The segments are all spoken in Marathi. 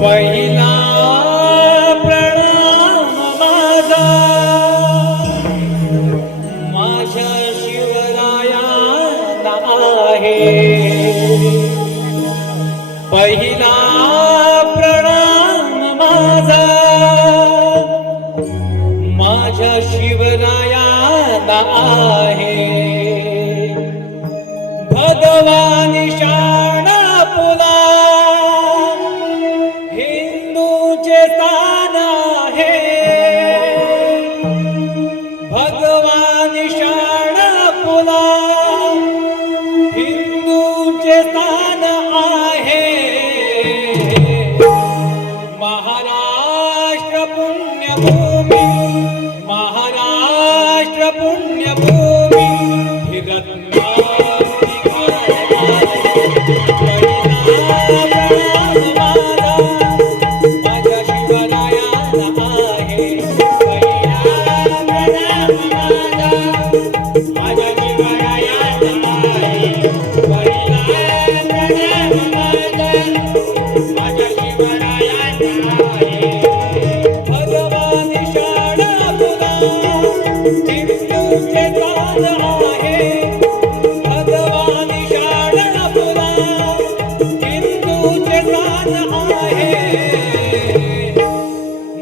पहिला प्रणाम माझा माझ्या शिवरायांना आहे. पहिला प्रणाम माझा माझ्या शिवरायांना आहे. भगवान शाण पुला हिंदूचे स्थान आहे. भगवान शाण पुला हिंदूचे स्थान आहे. महाराष्ट्र पुण्यभूमी महाराष्ट्र पुण्यभूमी ही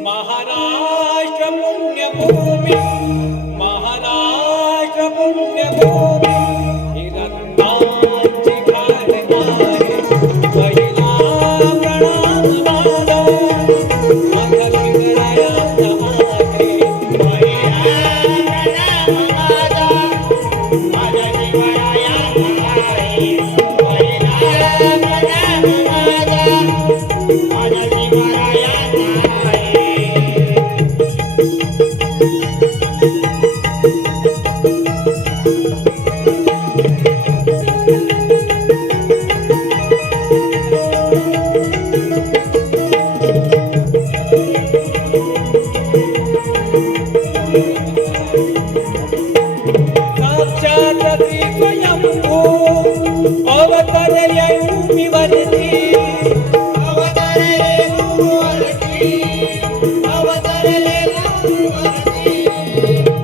महाराष्ट्र पुण्यभूमी महाराष्ट्र पुण्यभूमी ही रत्नांची खाण आहे. पहिला प्रणाम माझा माझ्या शिवरायांना आहे. पहिला प्रणाम माझा माझ्या शिवरायांना आहे. पहिला प्रणाम माझा माझ्या शिवरायांना आहे. साक्षात स्वयंभू अवतरले भूमीवरती अवतरले भूमीवरती अवतरले भूमीवरती.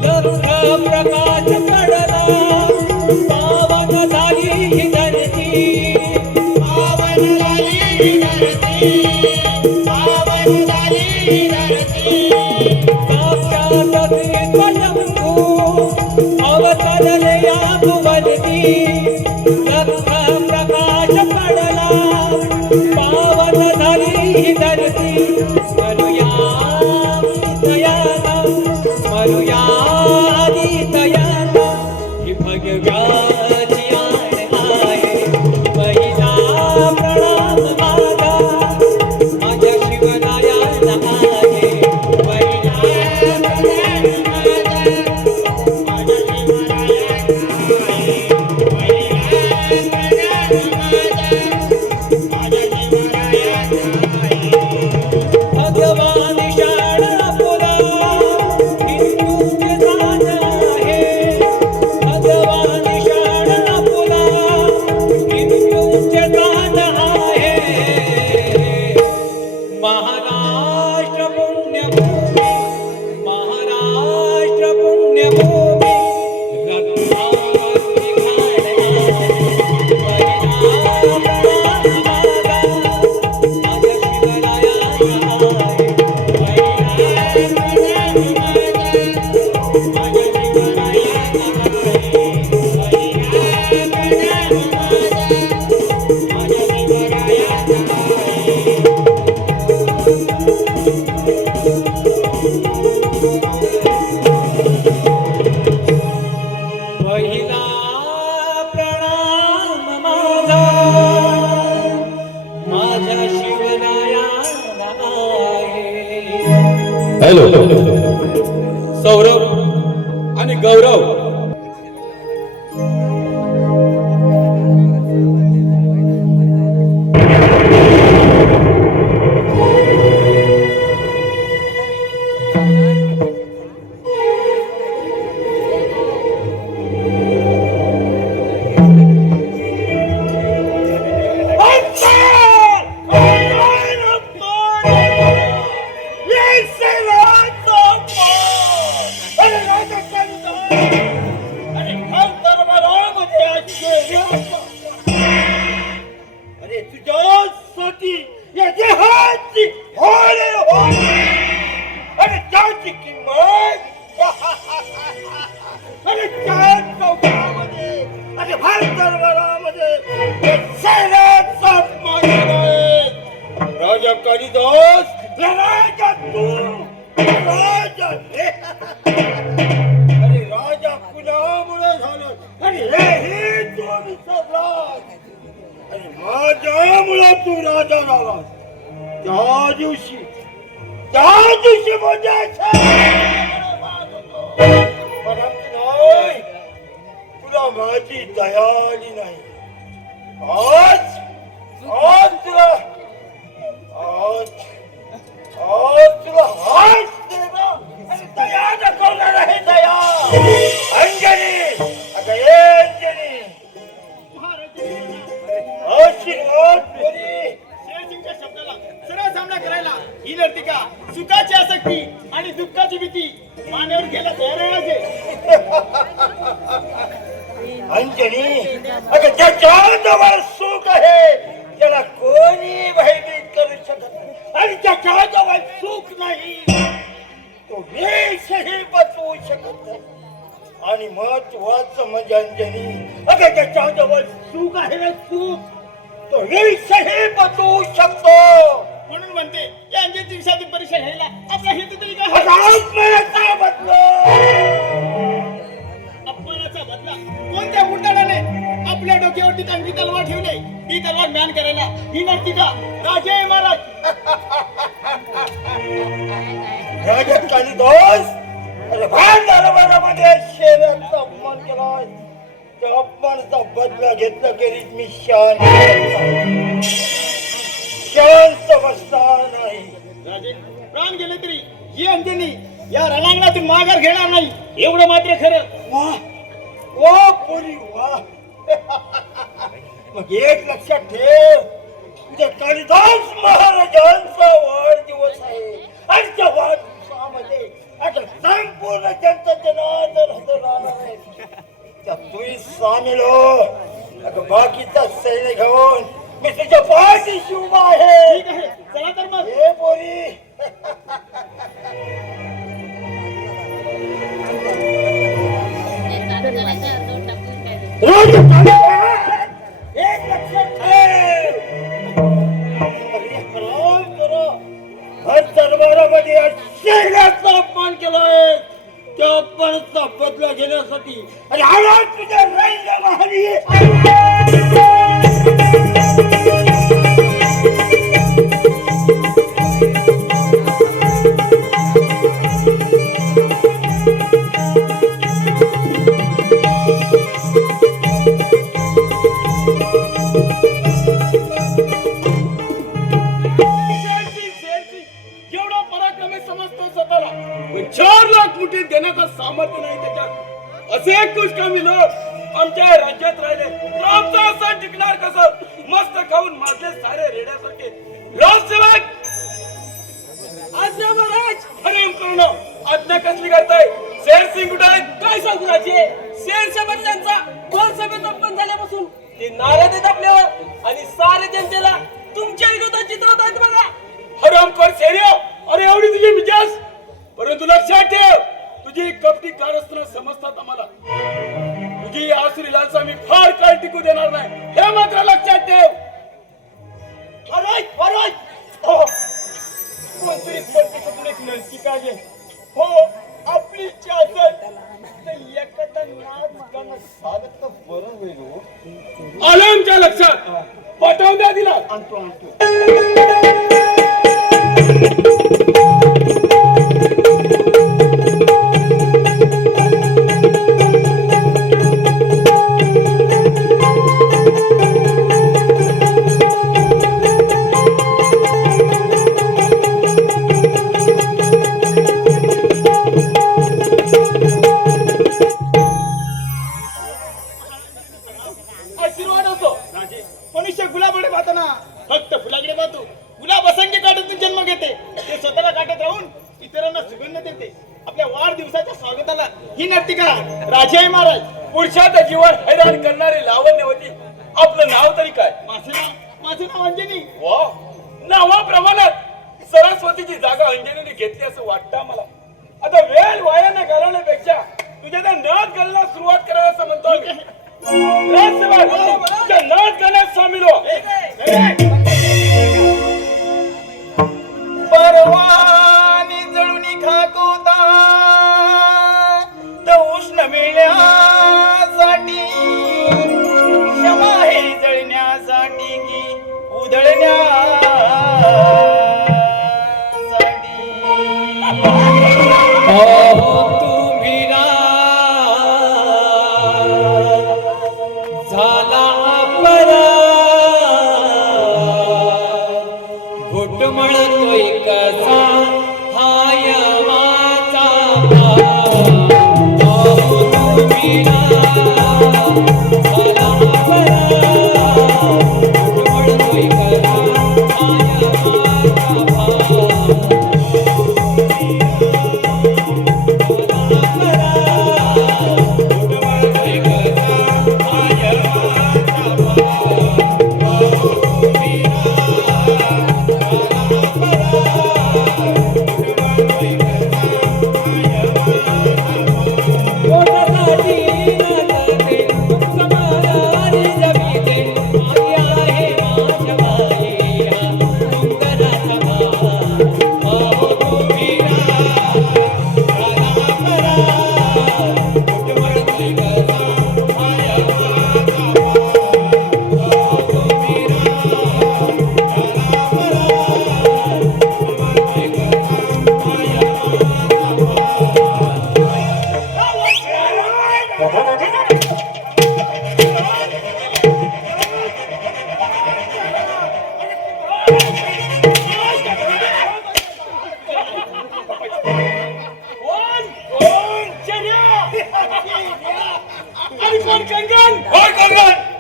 लक्ष प्रकाश पडला पावन झाली ही धरती. पावन झाली ही धरती पावन झाली ही धरती. साक्षात स्वयंभू अवतरले या भुवनती. लक्ष प्रकाश पडला पावन झाली ही धरती. स्मरूया आदितयाला स्मरूया आदितयाला ही भगव्याची आण आहे. पहिला प्रणाम माझा माझ्या शिवरायांना आहे. पहिला प्रणाम माझा माझ्या शिवरायांना आहे. पहिला प्रणाम माझा माझ्या शिवरायांना आहे. भगवान शाण पुला हिंदूचे स्थान आहे. भगवान शाण पुला हिंदूचे स्थान आहे. महाराष्ट्र पुण्यभूमी महाराष्ट्र पुण्यभूमी रत्नावती खाण आहे. पहिला प्रणाम माझा माझ्या शिवरायांना आहे. पहिला प्रणाम माझा माझ्या शिवरायांना आहे. पहिला प्रणाम माझा माझ्या शिवरायांना आहे. पहिला प्रणाम माझा माझ्या शिवरायांना आहे. हॅलो सौरभ आणि गौरव तू राजा अरे राजा कुणामुळे झालं आणि हे तू विसरलास आणि माझ्यामुळे तू राजा झालास. त्या दिवशी म्हणजे परंतु नाही तुला माझी दया आली नाही. आज आज तुला आज आज तुला हात देणार आणि दया दाखवणार आहे. दया अंजनी अगं ये अंजनी आशीर्वाद करी. शेरसिंगच्या शब्दाला सरळ सामना करायला ही लढती का सुखाची आसक्ती आणि दुःखाची भीती मानेवर घ्यायला तयार आहे. अंजनी अगं ज्याच्या जवळ सुख आहे त्याला कोणी भयभीत करू शकत नाही आणि ज्याच्या जवळ सुख नाही तो विषही बचवू शकत नाही. आणि महत्वाचं म्हणजे अंजनी अगं ज्याच्या जवळ सुख आहे ना सुख तो विषही बचवू शकतो. म्हणून म्हणते या अंजित दिवसाची परीक्षा घ्यायला आपला हेतू तरी काय आहे? अपमानाचा बदला अपमानाचा बदला कोणत्या मुंडाने आपल्या डोक्यावरती तंगी तलवार ठेवले ही तलवार ज्ञान करायला ही नसती का राजे महाराज. राजा कालिदास अरे भान दरबारामध्ये शेराचा अपमान केला. त्या अपमानाचा बदला घेतला करीत मी शांत बसणार नाही. राजे प्राण गेले तरी ही अंजनी या रणांगणातून माघार घेणार नाही एवढं मात्र खरं. वाह वाह पोरी वाह. मग एक लक्षात ठेव तुझ्या कालिदास महाराजांचा वाढदिवस आहे आणि त्या वाढदिवसामध्ये आता संपूर्ण जनता जनार्दन हजर राहणार आहे. त्यात तूही सामील हो. अगं बाकीचा सैन्य घेऊन मी तुझ्या पाठीशी उभा आहे. ठीक आहे चला तर मग. हे पोरी राजा कालिदास एक लक्षात ठेव. परिश्रम करा. हर दरबारामध्ये या शैलाचा अपमान केलाय त्या अपमानाचा बदला घेण्यासाठी आणि आला तुझ्या रैलमाली. जेवढा पराक्रमी समजतो स्वतःला पण 4 लाख मुठीत देण्याचं सामर्थ्य नाही त्याच्यात. असे कुष्कामी लोक आमच्या राज्यात राहिले तर आमचा असा टिकणार कसं? मस्त खाऊन माझे सारे रेड्यासारखे राजसेवक आज्ञा महाराज. हरिम करून आज्ञा कसली करताय? शेरसिंग कुठे आहेत? काय सांगू राजे? शेर समजल्यांचा गोल सभेत अपमान झाल्यापासून ते नाराज आहेत आपल्यावर आणि सारे जनतेला तुमच्या विरोधात चित्रत आहेत बघा. हरामखोर शेर्या अरे एवढी तुझी मिजाज. परंतु लक्षात ठेव तुझी कपटी कारस्थान समजतात आम्हाला. तुझी आसुरी लालसा मी फार काळ टिकू देणार नाही हे मात्र लक्षात ठेव. हो कोणतरी पलटीकडून एक नलकी काढली. हो आपली इच्छा असेल तर एखादा नाच गाणं साधत तर बरं होईल हो. आलं आमच्या लक्षात. पाठवून द्या दिला. आणतो आशीर्वाद असो राजे. मनुष्य गुलाबाकडे पाहताना फक्त फुलाकडे पाहतो. गुलाब असंख्य काट्यातून जन्म घेते ते स्वतःला काट्यात राहून इतरांना सुगंध देते. आपल्या वाढदिवसाच्या स्वागताला ही नर्ती करा राजे महाराज. पुढच्या त्या जीवन हैराण करणारी लावण्यवती आपलं नाव तरी काय? माझे नाव अंजनी. वा नावाप्रमाणात सरस्वतीची जागा अंजनीने घेतली असं वाटतं मला. आता वेळ वाया न घालवण्यापेक्षा तुझ्या त्या नाच घालण्यास सुरुवात करायला असं म्हणतो मी. त्या नाच गाण्यात सामील हो. परवान न मिळण्यासाठी, क्षमा हे जळण्यासाठी की उधळण्यासाठी. तुम्ही झाला अपराध, घुटमळतोय कसा हाय माझा भाव. तुम्ही झाला अपराध, घुटमळतोय कसा हाय माझा भाव.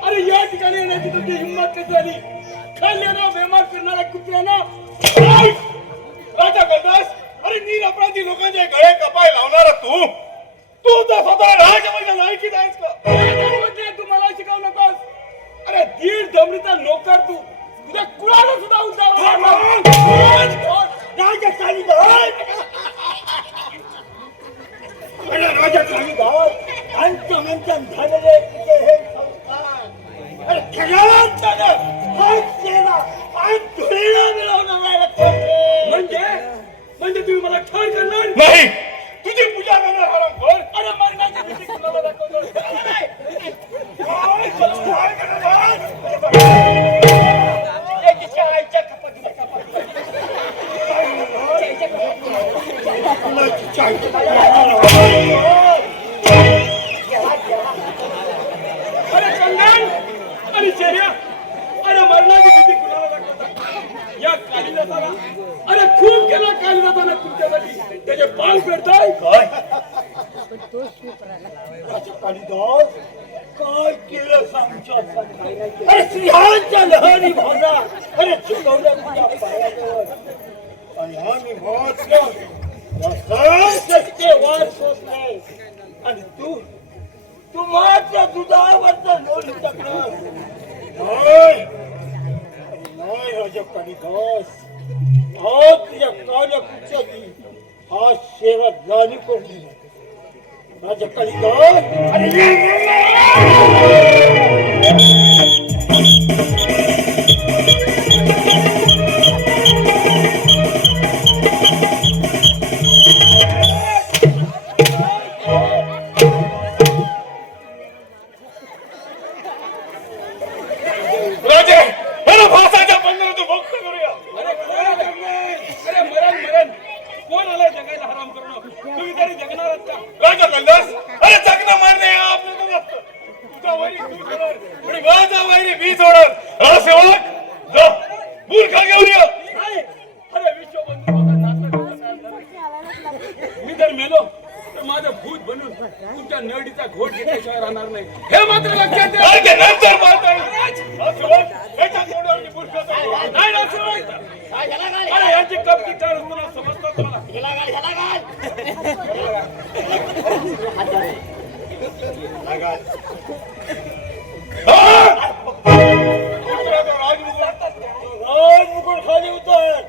अरे या ठिकाणी येण्याची तुमची हिंमत कशी झाली? खाल्ल्यानं बेमार फिरणाऱ्या कुत्र्यानं राजा करतास. अरे निरपराधी लोकांचे गळे कपाय लावणारा तू तर स्वतः राजमार्ग लायकीच आहेस का? तू मला शिकवू नकोस. अरे दीड जमरीचा नोकर तू, तुझ्या कुळाला सुद्धा उद्धार राजा चाली राजा चाली गावात अंचमंचन झालेले तुझे हे संस्कार. अरे खऱ्यात हात सेवा आणि धुळीला मिळवणार म्हणजे तुम्ही मला ठार करणार नाही, तुझी पूजा करणार हरामखोर. अरे मरणाची भीती कुणाला दाखवतो? एकीच्या आईच्या कपातीला अरे कंगन, अरे शर्या, अरे मरणाची भीती कुणाला दाखवता? या कालिदासाला अरे खूप केला कालिदासाने तुमच्यासाठी. त्याचे पाल फेडताय काय? कालिदास काय केलं सांगतो? अरे सिंहाच्या लहरी भावना अरे झुकवल्या तुझ्या पायाजवळ आणि आम्ही मात्र सत्य वार सोसले आणि तू मात्र दुधावरचा लोणी टाकणार. नाही राजा कालिदास, आज तुझ्या कालकुचाची हा सेवा जाणी कोणी राजा कालिदास. राजे, मला भासाच्या बंधनातून मुक्त करूया. अरे मरण कोण आलाय जगायला हराम करणं? तुम्ही तरी जगणार आहात का? राजा कल्लास, अरे जगणं मारणे हे आपलं नसतं. तुझा वैरी तू सोडणार आणि माझा वैरी मी सोडणार. हा सेवक, जा मूर्खा घेऊन ये. अरे विश्वबंधू मी जर मेलो तर माझं भूत बनून तुमच्या नडीचा घोट घेतल्याशिवाय राहणार नाही. हे मात्र लक्षात ठेवा. अरे नंतर मारता येईल. हा सेवक, याच्या तोंडावरची मूर्खता नाही ना सेवक. अरे यांची कपटी चार तुला समजतो तुम्हाला? राजमुकुट खाली उतर.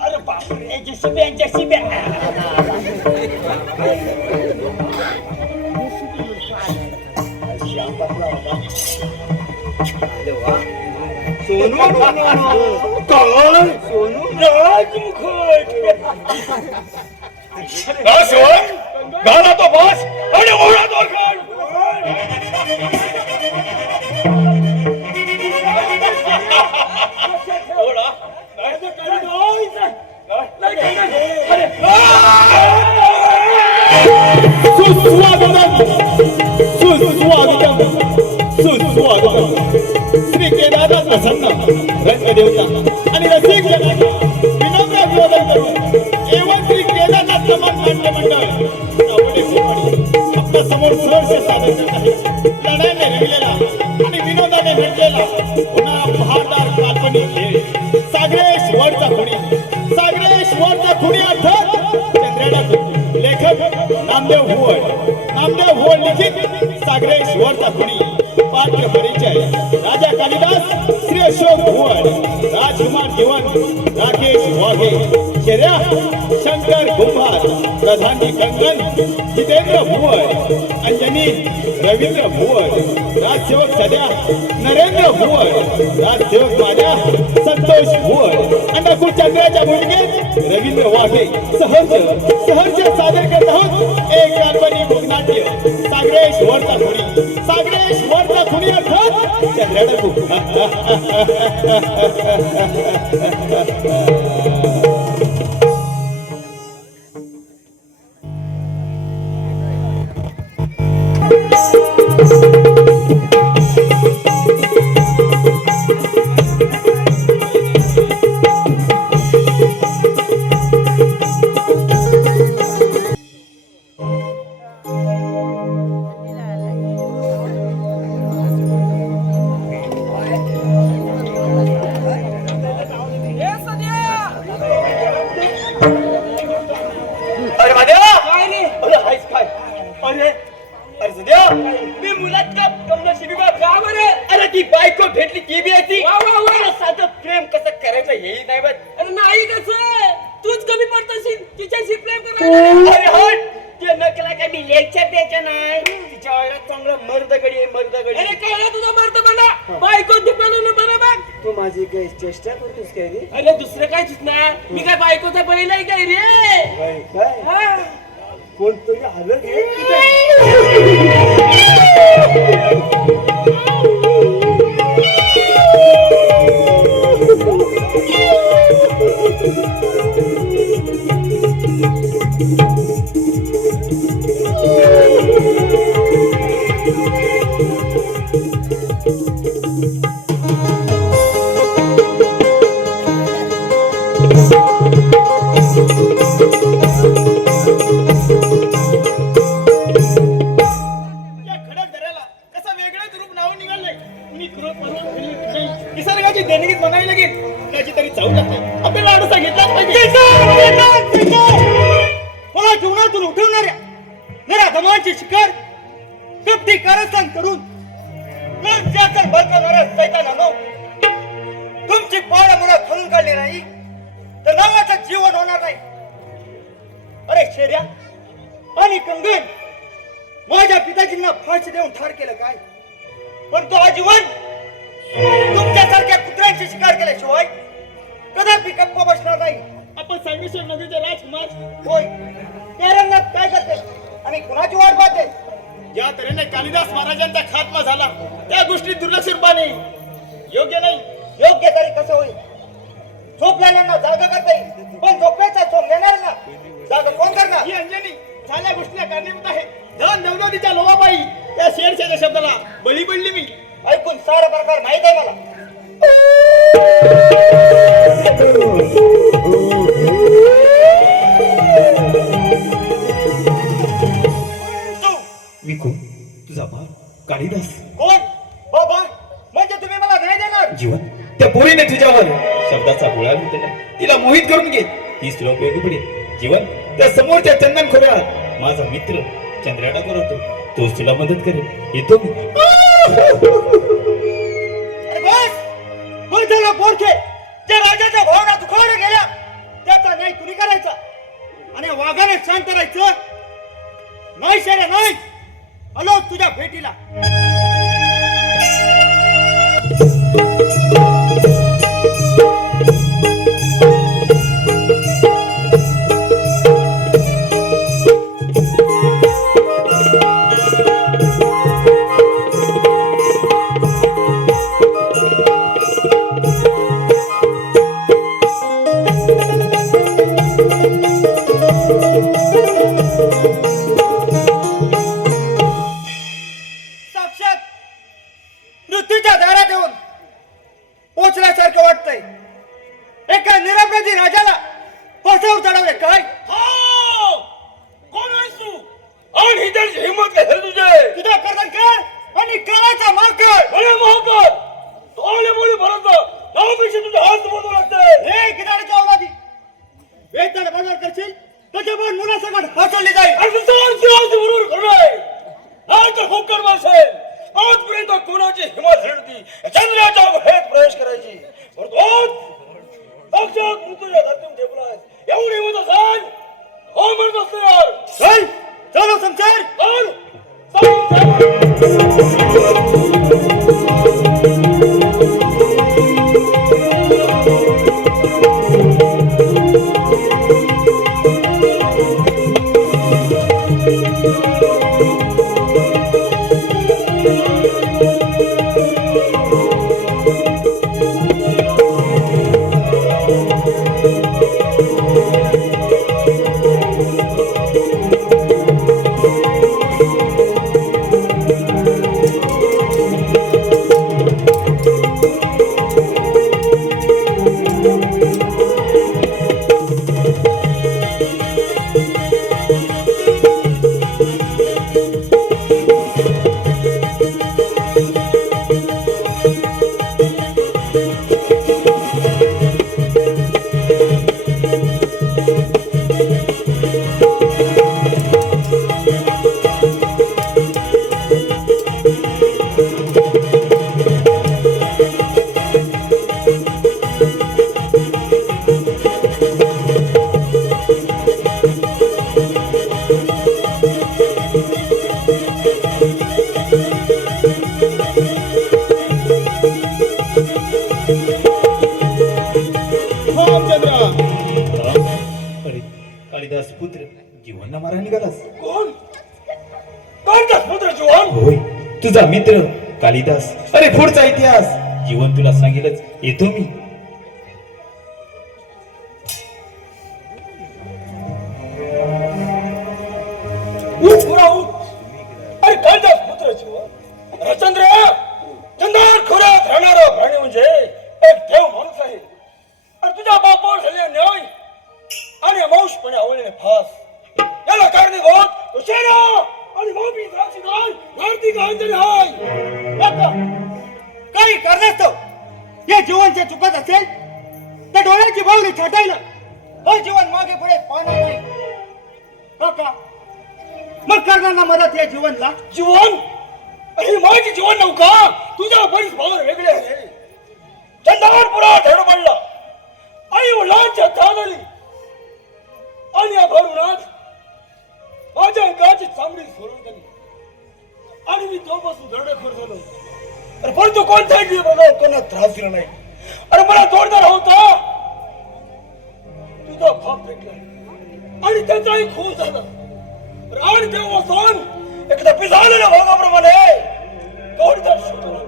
अरे बापरे, जेसीबी सोनू राजमुकुट सेवक घाला तो बास आणि ओढा दोरखंड. ओढा. सुस्वागतम श्री केदारनाथ प्रसन्न रंगदेवता आणि रसिक जनांना विनम्र अभिवादन करतो. एवं श्री केदारनाथ समान नाट्य मंडळ आवडे सोपडी आपल्या समोर सहर्ष सादर करत आहे. लढाईने रंगलेला आणि विनोदाने नटलेला पुन्हा बहारदार काल्पनिक खेळ सागरेश्वरचा खुणी अर्थात चंद्राडा. लेखक नामदेव भुवन लिखित सागरेश्वरचा खुणी. पात्र परिचय राजा कालिदास, श्री अशोक भुवन, राजकुमार जीवन, राकेश वाघे, शर्या शंकर कुंभार, प्रधानी कंगन, जितेंद्र भुवन, अंजनी रवींद्र भुवन, राजसेवक सध्या नरेंद्र भुवन, राजसेवक माझ्या संतोष भुवन. अंडाकुळ चंद्राच्या भूमिकेत रवींद्र वाघे सहर्ष सादर करत आहोत एक काल्पनिक मूकनाट्य सागरेश्वरचा खुणी अर्थात चंद्राडकू. अरे महादेवा अरे हायच काय अरे सध्या मी मुलात का कमनशिबी का बरे. अरे ती बायको भेटली ती बी येते. साधं प्रेम कसं करायचं हेही नाही बघ. अरे नाही कसं तूच कमी पडतशील तिच्याशी प्रेम करायला. अरे हट ते नकला काय मी लेखच्या प्यायच्या नाही. तिच्या वेळेला चांगलं मर्दगडी अरे काय तुझा मर्द मला बायको बनवलं बरं बघ. तू माझी काही चेष्टा करतोस काय रे. अरे दुसरं काय ना मी काय बायकोचा बैल आहे काय रे. काय हा. कोणतरी आलं रे. निसर्गाची देणगीच म्हणावी लागेल. त्याची तरी चावू लागते आपल्याला आडसा घेतलाच पाहिजे. मला जीवनातून उठवणाऱ्या मेरा धमांची शिकार कपटी कारस्थान करून भडकवणाऱ्या सैतानानो तुमची पाळ मला खालून काढली नाही तर नावाचं जीवन होणार नाही. अरे शेर्या आणि कंगन माझ्या पिताजींना फाशी देऊन ठार केलं काय. पण तो आजीवन तुमच्यासारख्या कुत्र्यांची शिकार केल्याशिवाय कदापि गप्प बसणार नाही. आपण सांगेश्वर नदीचे राजकुमार होय. त्या रंगात काय करते आणि कुणाची वाट पाहते. ज्या तऱ्हेने कालिदास महाराजांचा खात्मा झाला त्या गोष्टी दुर्लक्षितपणे योग्य नाही. योग्य तरी कसं होईल. झोपलेल्यांना जागा करता येईल पण झोपेचा झोप देणाऱ्यांना जागा कोण करणार. ही अंजनी झाल्या गोष्टीला कारणीभूत आहे. धन दौलतीच्या लोभापायी त्या शेरच्या शब्दाला बळी पडली मी. ऐकून सारा प्रकार माहित आहे मला. विकू तुझा बाप कालिदास कोण बाबा म्हणजे तुम्ही मला नाही देणार. जीवन त्या पोरीने तुझ्यावर शब्दाचा गोळा घेतला. तिला मोहित करून घे. ती तुला उपयोगी पडेल. जीवन त्या समोरच्या चंदन खोऱ्यात माझा मित्र चंद्राडा करतो. तोच तुला मदत करेल. येतो मी. अरे बस झाला पोरखे त्या राजाच्या भावना दुखावल्या गेल्या त्याचा न्याय कुणी करायचा आणि वाघाने शांत राहायचं नाही. शेरे नाही आलो तुझ्या भेटीला. पण हासवली जाईल. आणि बरोबर घडलंय. नाही तर होकर बसेल. आजपर्यंत कोणाची हिंमत झडती चंद्राच्या बाहेर प्रवेश करायची. साक्षात मृत्यूच्या धरतीवर ठेवलाय. एवढी हिंमत असेल हो म्हणत असतो यार. चल चलो समशेर. चल चल. कालिदास पुत्र जीवनना मारा निघालास. कोण कालिदास पुत्र जीवन? होय तुझा मित्र कालिदास. अरे पुढचा इतिहास जीवन तुला सांगेलच. येतो मी. उठ पुरा उठ. अरे कालिदास पुत्र जीवन रचंद्र चंदन खोऱ्यात राहणारा प्राणी म्हणजे एक देव माणूस आहे. आणि तुझ्या बापावर झालेला न्याय आणि अमानुषपणे आवडलेले फास याला कारणीभूत तो शेरा आणि मोठी साक्षीदार भारती गांधरी आहे. आता काही कारणास्तव या जीवनच्या चुकत असेल तर डोळ्याची बावली छाटायला हे जीवन मागे पुढे पाहणार नाही. हो का? मग करणार ना मदत या जीवनला. जीवन अरे माझी जीवन नौका तुझ्या बरीच भावर वेगळे आहे. चंदनपुरा धड पडला आई वडिलांच्या तांदळी आणि या भरुणात माझ्या अंगाची चामडी सोडून गेली आणि मी तेव्हापासून दरडेखोर झालो. अरे परंतु कोणत्याही जीवनाला कोणा त्रास दिला नाही. अरे मला जोडदार होता तुझा बाप भेटला आणि त्याचाही खून झाला. आणि तेव्हापासून एकदा पिसाळलेल्या भागाप्रमाणे जोडदार शोधला.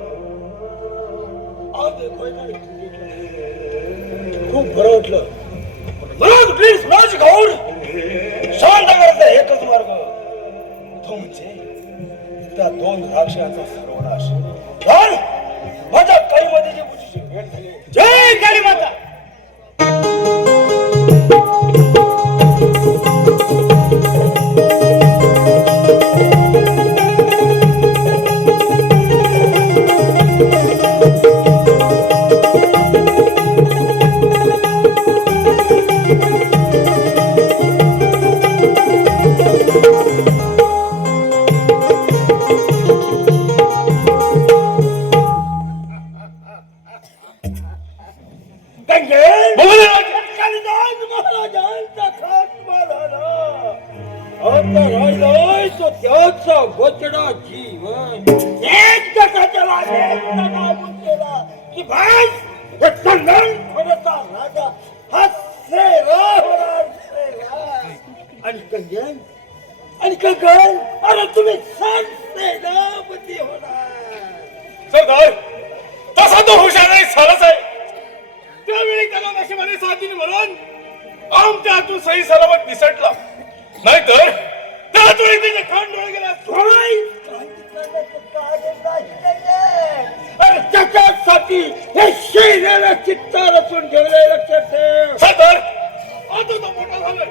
आज खूप बरं वाटलं. मला प्लीज माझी घाऊर शांत करायचा एकच मार्ग तो म्हणजे त्या दोन राक्षसांचा सर्वनाश. पण माझ्या काळीमध्ये जी बुद्धीची भेट झाली. जय काली माता. कालिदास महाराजांचा खात्मा झाला. आता राहिलाय तो त्याचा बचडा जीवन. एक जगाच्या लागेल केला की भास हे चंदन थोडासा राजा हा श्रेरा होणार श्रेरा. आणि कंगन आणि कंगन अरे तुम्ही सेनापती होणार. सरदार तसा तो हुशार नाही सारच आहे. त्यावेळी त्याला नशिबाने साथीने म्हणून आमच्या हातून सही सलामत निसटला. नाहीतर त्याला तुला त्याचे खांड डोळे गेला. त्याच्यासाठी हे शरीराला चित्ता रचून ठेवलंय. लक्षात ठेव सरदार आता तो मोठा झालाय.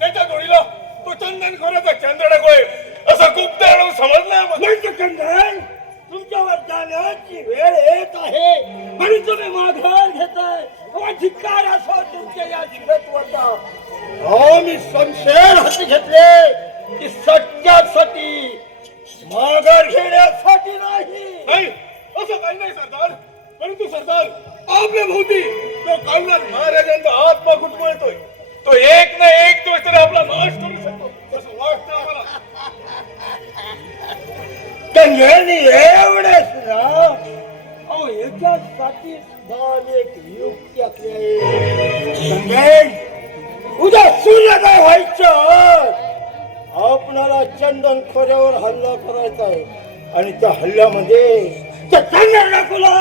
त्याच्या जोडीला तो चंदन खोऱ्याचा चंद्रडक होय असं गुप्त समजलंय. म्हणजे कंगन तुमच्यावर जाण्याची वेळ येत आहे आणि तुम्ही माघार घेताय व धिक्कार असो तुमच्या या शिरत्वाचा. अहो मी संशय हाती घेतले की सत्यासाठी माघार घेण्यासाठी नाही. नाही असं काही नाही सरदार. परंतु सरदार आपल्या भोवती तो कामराज महाराजांचा आत्मा घुटमळतोय. तो एक ना एक दिवस तरी आपला नाश करू शकतो असं वाटतं आम्हाला. कंगेनी एवढेच ना. अहो याच्यासाठी सुद्धा एक युक्ती आपली आहे. कंगेन, उद्या सूर्योदय व्हायचं आपणाला चंदन खोऱ्यावर हल्ला करायचा आहे आणि त्या हल्ल्यामध्ये त्या चंदनाकुला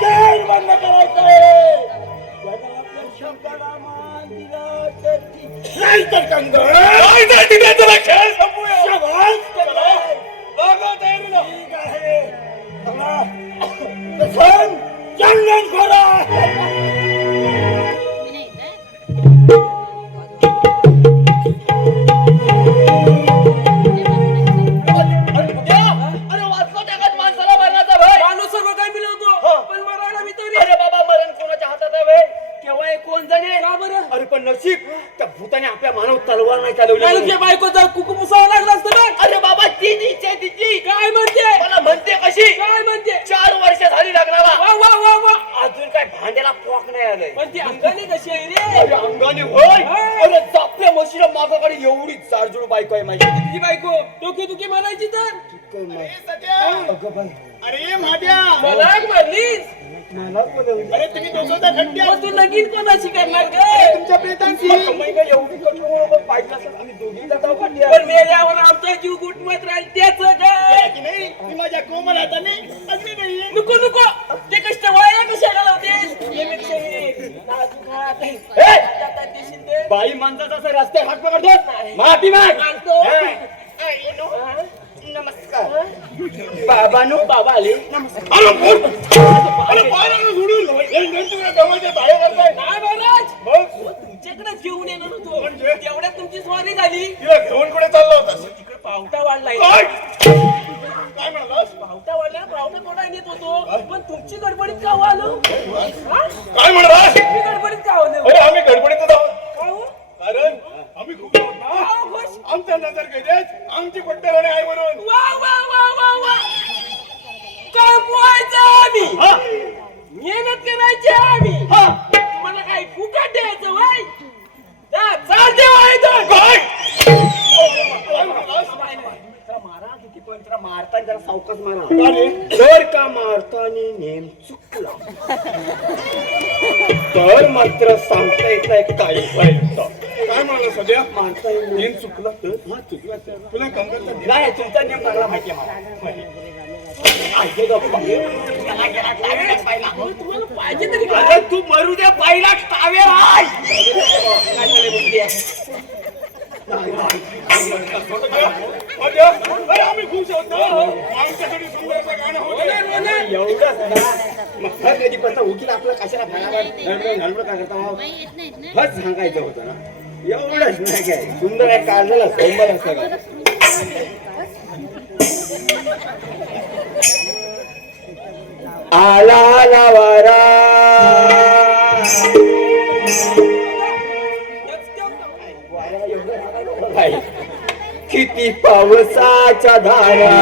कैद बंद करायचं आहे. त्यानं आपल्या शब्दाला मान दिला तर ठीक. नाही तर कंगन काय तर तिथे जरा खेळ संपूया. शाबास कंगन. लागा तयारीला. ठीक आहे. चला. तसं चंदन खोरा. अरे वाचलो त्या माणसाला मरणाचा भय. माणूस सर्व काय मिळवतो पण मरायला मी तरी अरे बाबा मरण कोणाच्या हातात आहे भय? केव्हा हे कोण जाणे? का बरं अरे पण नशीब त्या भूताने आपल्या मानव तलवार नाही चालवली. तुझ्या बायकोचा कुकू मुसावा लागला असतं बघ. अरे बाबा ती तिची तिची काय म्हणते मला म्हणते कशी? काय म्हणते 4 वर्ष झाली लग्नाला. वा वा वा वा अजून काय भांड्याला पोक नाही आलंय. पण ती अंगाने कशी आहे रे अरे अंगाने होय. अरे जापल्या म्हशीला मागाकडे एवढी जाडजूड बायको आहे माझी. तुझी बायको टोकी टुकी म्हणायची तर अगं बाई. अरे माझ्या मला म्हणलीस मला पण अरे तुम्ही दोघं तर खड्डे मग तू लगीन कोणाशी करणार ग तुमच्या प्रेतांची. कमाई काय एवढी कठोर बायको असेल आम्ही दोघी जातो का? पण मेल्यावर आमचा जीव गुटमत राहील त्याच काय की नाही मी माझ्या कोमल हाताने अगदी नाही. नको नको ते कष्ट वाया कशा घालवतेस नाजूक हात. ए! हातात देशील ते. बाई माणसाचा असं रस्त्यावर हात पकडतो माफी माग. मागतो. हा. नमस्कार बाबानो. बाबा आले. नमस्कार. अरे पारानं सोडून हे नंतर गव्हाच्या बाहेर करताय. नाही महाराज मग तुमच्याकडेच घेऊन येणार होतो म्हणजे? तेवढ्यात तुमची स्वारी झाली तिला घेऊन कुठे चालला होतास? तिकडे पावटा वाढलाय काय काय म्हणालास? पावटा वाढला पावटा थोडा नेत होतो पण तुमची गडबडीत का हो आलो हा? काय म्हणालास? तुम्ही गडबडीत का आलो अरे आम्ही गडबडीतच आहोत. का हो? कारण आम्ही खूप आहोत का ना. हो खुश? आमच्या नजर गेल्यास आमची पट्ट्यावाने आहे म्हणून. वा वा वा वा वा कमवायचं आम्ही मेहनत करायची आम्ही तुम्हाला काही फुकट द्यायचं वय चाल देवा काय काय म्हणालास? मारा किती पण जरा मारताना जरा सावकाश मारा. जर का मारताना नेम चुकला तर मात्र सांगता येत नाही काही व्हायचं. काय म्हणाला सध्या मारता येईल नेम चुकला तर हा चुकला तर तुला कंगरचा नाही तुमचा नियम मला माहिती आहे मला. आहे गप्पा. त्याला गेला टावेलच पाहिला. तुम्हाला पाहिजे तरी काय अरे तू मरू दे पहिला टावेल आहे. काय झाले बुद्धी आहे? अरे आम्ही खुश आहोत ना. आमच्यासाठी सुंदरचं गाणं होतं. एवढंच ना मग हर कधी पण उकील आपलं कशाला घालवड काय करता हच सांगायचं होतं ना. एवढंच नाही काय सुंदर आहे काढलेला सोमवार असं आला आला वारा किती पावसाच्या धारा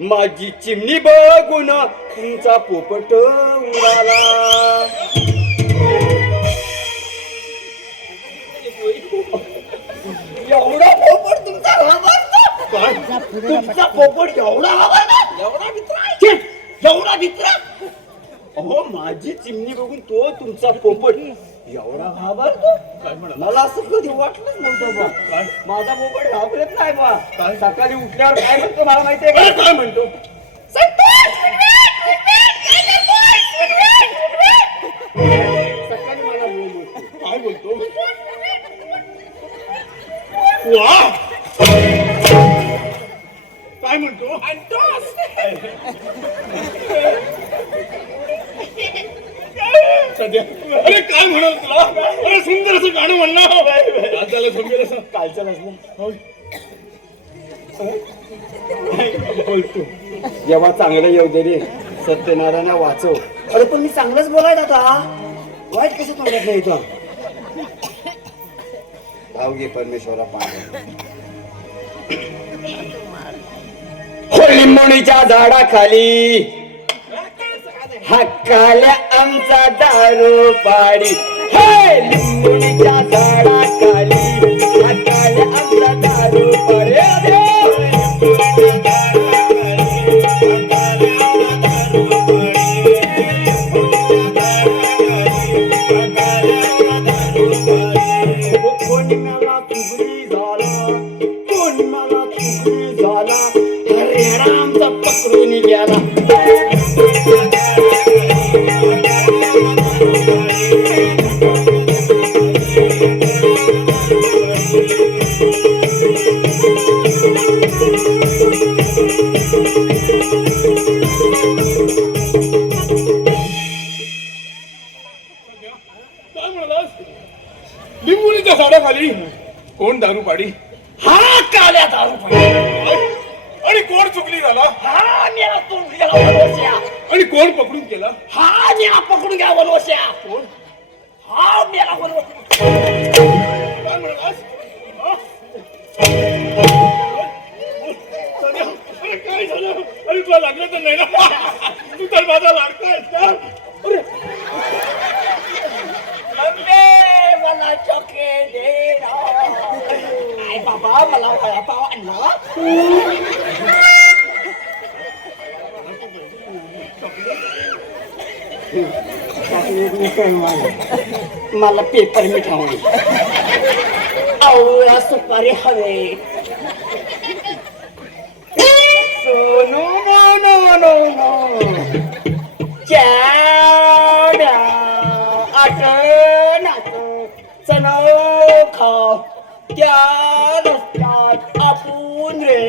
माझी चिमणी बघून तुमचा पोपट उडाला. एवढा पोपट तुमचा घाबरतो? तुमचा पोपट एवढा घाबरतो? एवढा मित्र आहे एवढा मित्र? अहो माझी चिमणी बघून तो तुमचा पोपट एवढा घाबरतो? मला असं कधी वाटलंच नव्हतं बा. माझा पोपट घाबरत नाही बा. सकाळी उठल्यावर काय म्हणतो मला माहितीये का? काय म्हणतो? सकाळी मला बोलतो. काय बोलतो? वा काय म्हणतो? सध्या अरे काय म्हणाल तुला? अरे सुंदर असं गाणं म्हणणं. आज झालं समजेल असं. कालचं नसलं. होय. बोलतो जेव्हा चांगलं येऊ दे रे सत्यनारायण वाचव. अरे पण मी चांगलंच बोलायला आता वाईट कसं तोंडात नाही इथं. भाव घे परमेश्वरा पाणी. लिंबोणीच्या झाडाखाली हक्काल्या आमचा दारू पाडी. हे लिंबोणीच्या झाडाखाली हक्काल्या आमचा दारू पाडी. कोणी मला चुगली झाला कोणी मला चुगली झाला हरियाणा आमचा पकडून गेला. काय म्हणालास? लिंबुलीच्या झाडाखाली कोण दारू पाडी? हा काल्या दारू पाडी. आणि कोण चुकली झाला? हा मेला तोंड गेला वनवश्या. आणि कोण पकडून केला? हा मेला पकडून गेला वनवश्या. कोण? हा मेला वनवश्या. काय म्हणालास? हा? सध्या, अरे काय झालं? अरे तुला लागलं तर नाही ना? तू तर माझा लाडका आहेस ना? अरे लंबे मला चॉकलेट दे ना. आई बाबा मला वडापाव आणला. मला पेपर मिठावली आवळा सुपारी हवे. No no no no no चाड्या आटनात चणखा त्या रस्त्यात आपण रे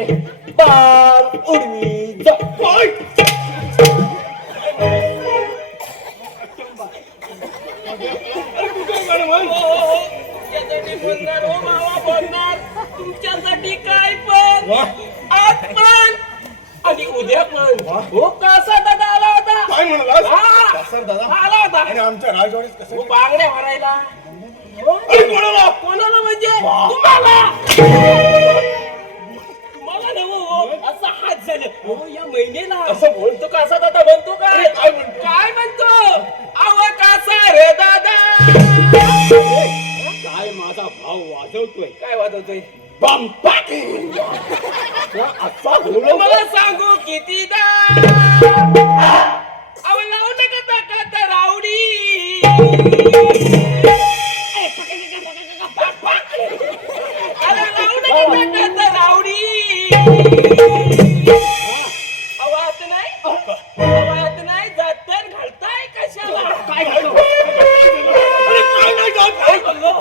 बाल उडवी काय? अरे तू काय मॅडम आहे? तुमच्यासाठी बोलणार हो मावा बोलणार. तुमच्यासाठी काय पण वा, आज पण आणि उद्या पण. हो कसा दादा आला होता. काय म्हणालास? हा. दासर दादा आला होता. आणि आमच्या राजवाडीत कसं? हो बांगड्या भरायला. हो. अरे कोणाला? कोणाला म्हणजे तुम्हाला. तुम्हाला ना हो असा हात झालं हो या महिनेला. असं बोल. तो कसा दादा म्हणतो काय? अरे काय म्हणतो? काय म्हणतो अव कसा रे दादा. काय माझा भाव वाजवतोय? काय वाजवतोय. बंपाक! असा बोलव. मला सांगू कितीदा अव लावू नका ताकात रावडी. अरे लावू नका ताकात रावडी. आवाज नाही जातर घालताय कशाला. काय झालं? अरे काय नाही का? काय बोललो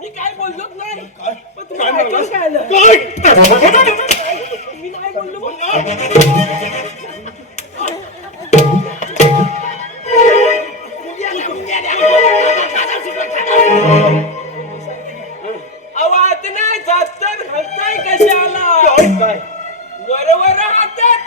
मी. काय बोललोच नाही. काय? पण काय तुम्हाला ऐकायला म्हणालास? काय आलं? काय? मी नाही बोललो मग. आवाज नाही जातर घालताय कशाला. काय? वरवर हातात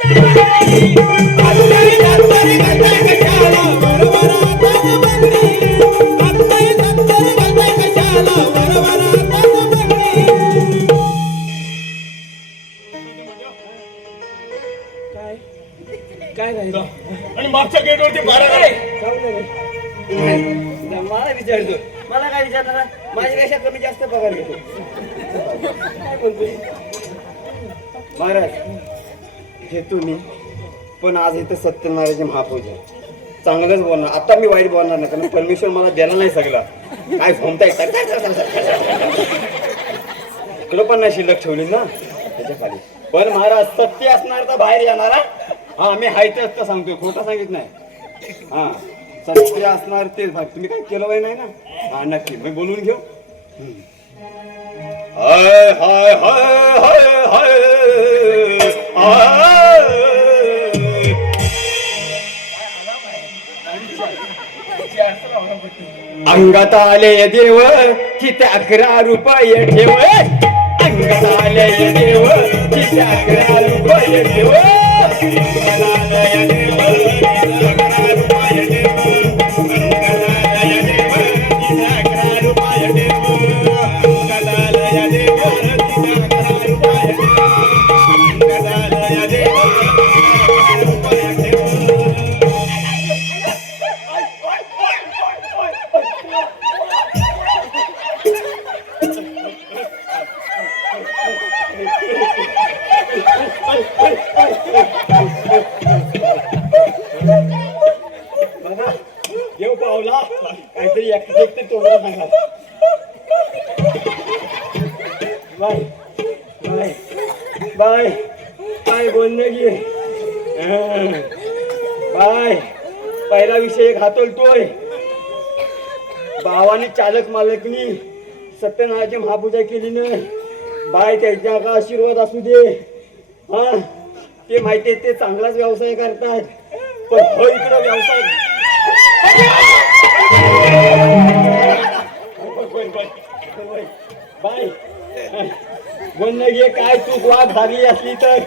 काय नाही आणि मागच्या गेटवरती बारा काय? मला विचारतो मला काय विचारणार माझ्यापेक्षा कमी जास्त पगार घेतो. काय बोलतोय महाराज घेतो मी पण आज इथं सत्यनारायण महापूजा चांगलंच बोलणार. आता मी वाईट बोलणार नाही कारण परमेश्वर मला द्यायला नाही सगळा. काय झोमताय इकडं पण नाही शिल्लक ठेवली ना त्याच्या खाली. पण महाराज सत्य असणार तर बाहेर येणार हा. हा मी हाय तर सांगतोय खोटं सांगित नाही. हा सत्य असणार तेच भाग. तुम्ही काय केलं वय नाही ना. हा नक्की मी बोलून घेऊ. हाय हाय हाय हाय हाय अंगात आले देव किती 11 रुपये ठेव. मंगलालय देव तिच्या 11 रुपये देव मंगलालय देव तिच्या 11 रुपये देव मंगलालय देव तिच्या 11 रुपये देव मंगलालय देव तिच्या 11 रुपये देव मंगलालय देव देव पावला काहीतरी एकटे तोडला सांगा बाय बाय बाय बाय बोलणे घे बाय पहिला विषय घातोलतोय भावाने चालक मालकनी सत्यनारायणची महापूजा केली ना बाय त्यांच्या का आशीर्वाद असू दे हा ते माहिती ते चांगलाच व्यवसाय करतात पण हो इकडं व्यवसाय बाय बोलणं घे काय चूक वाद झाली असली तर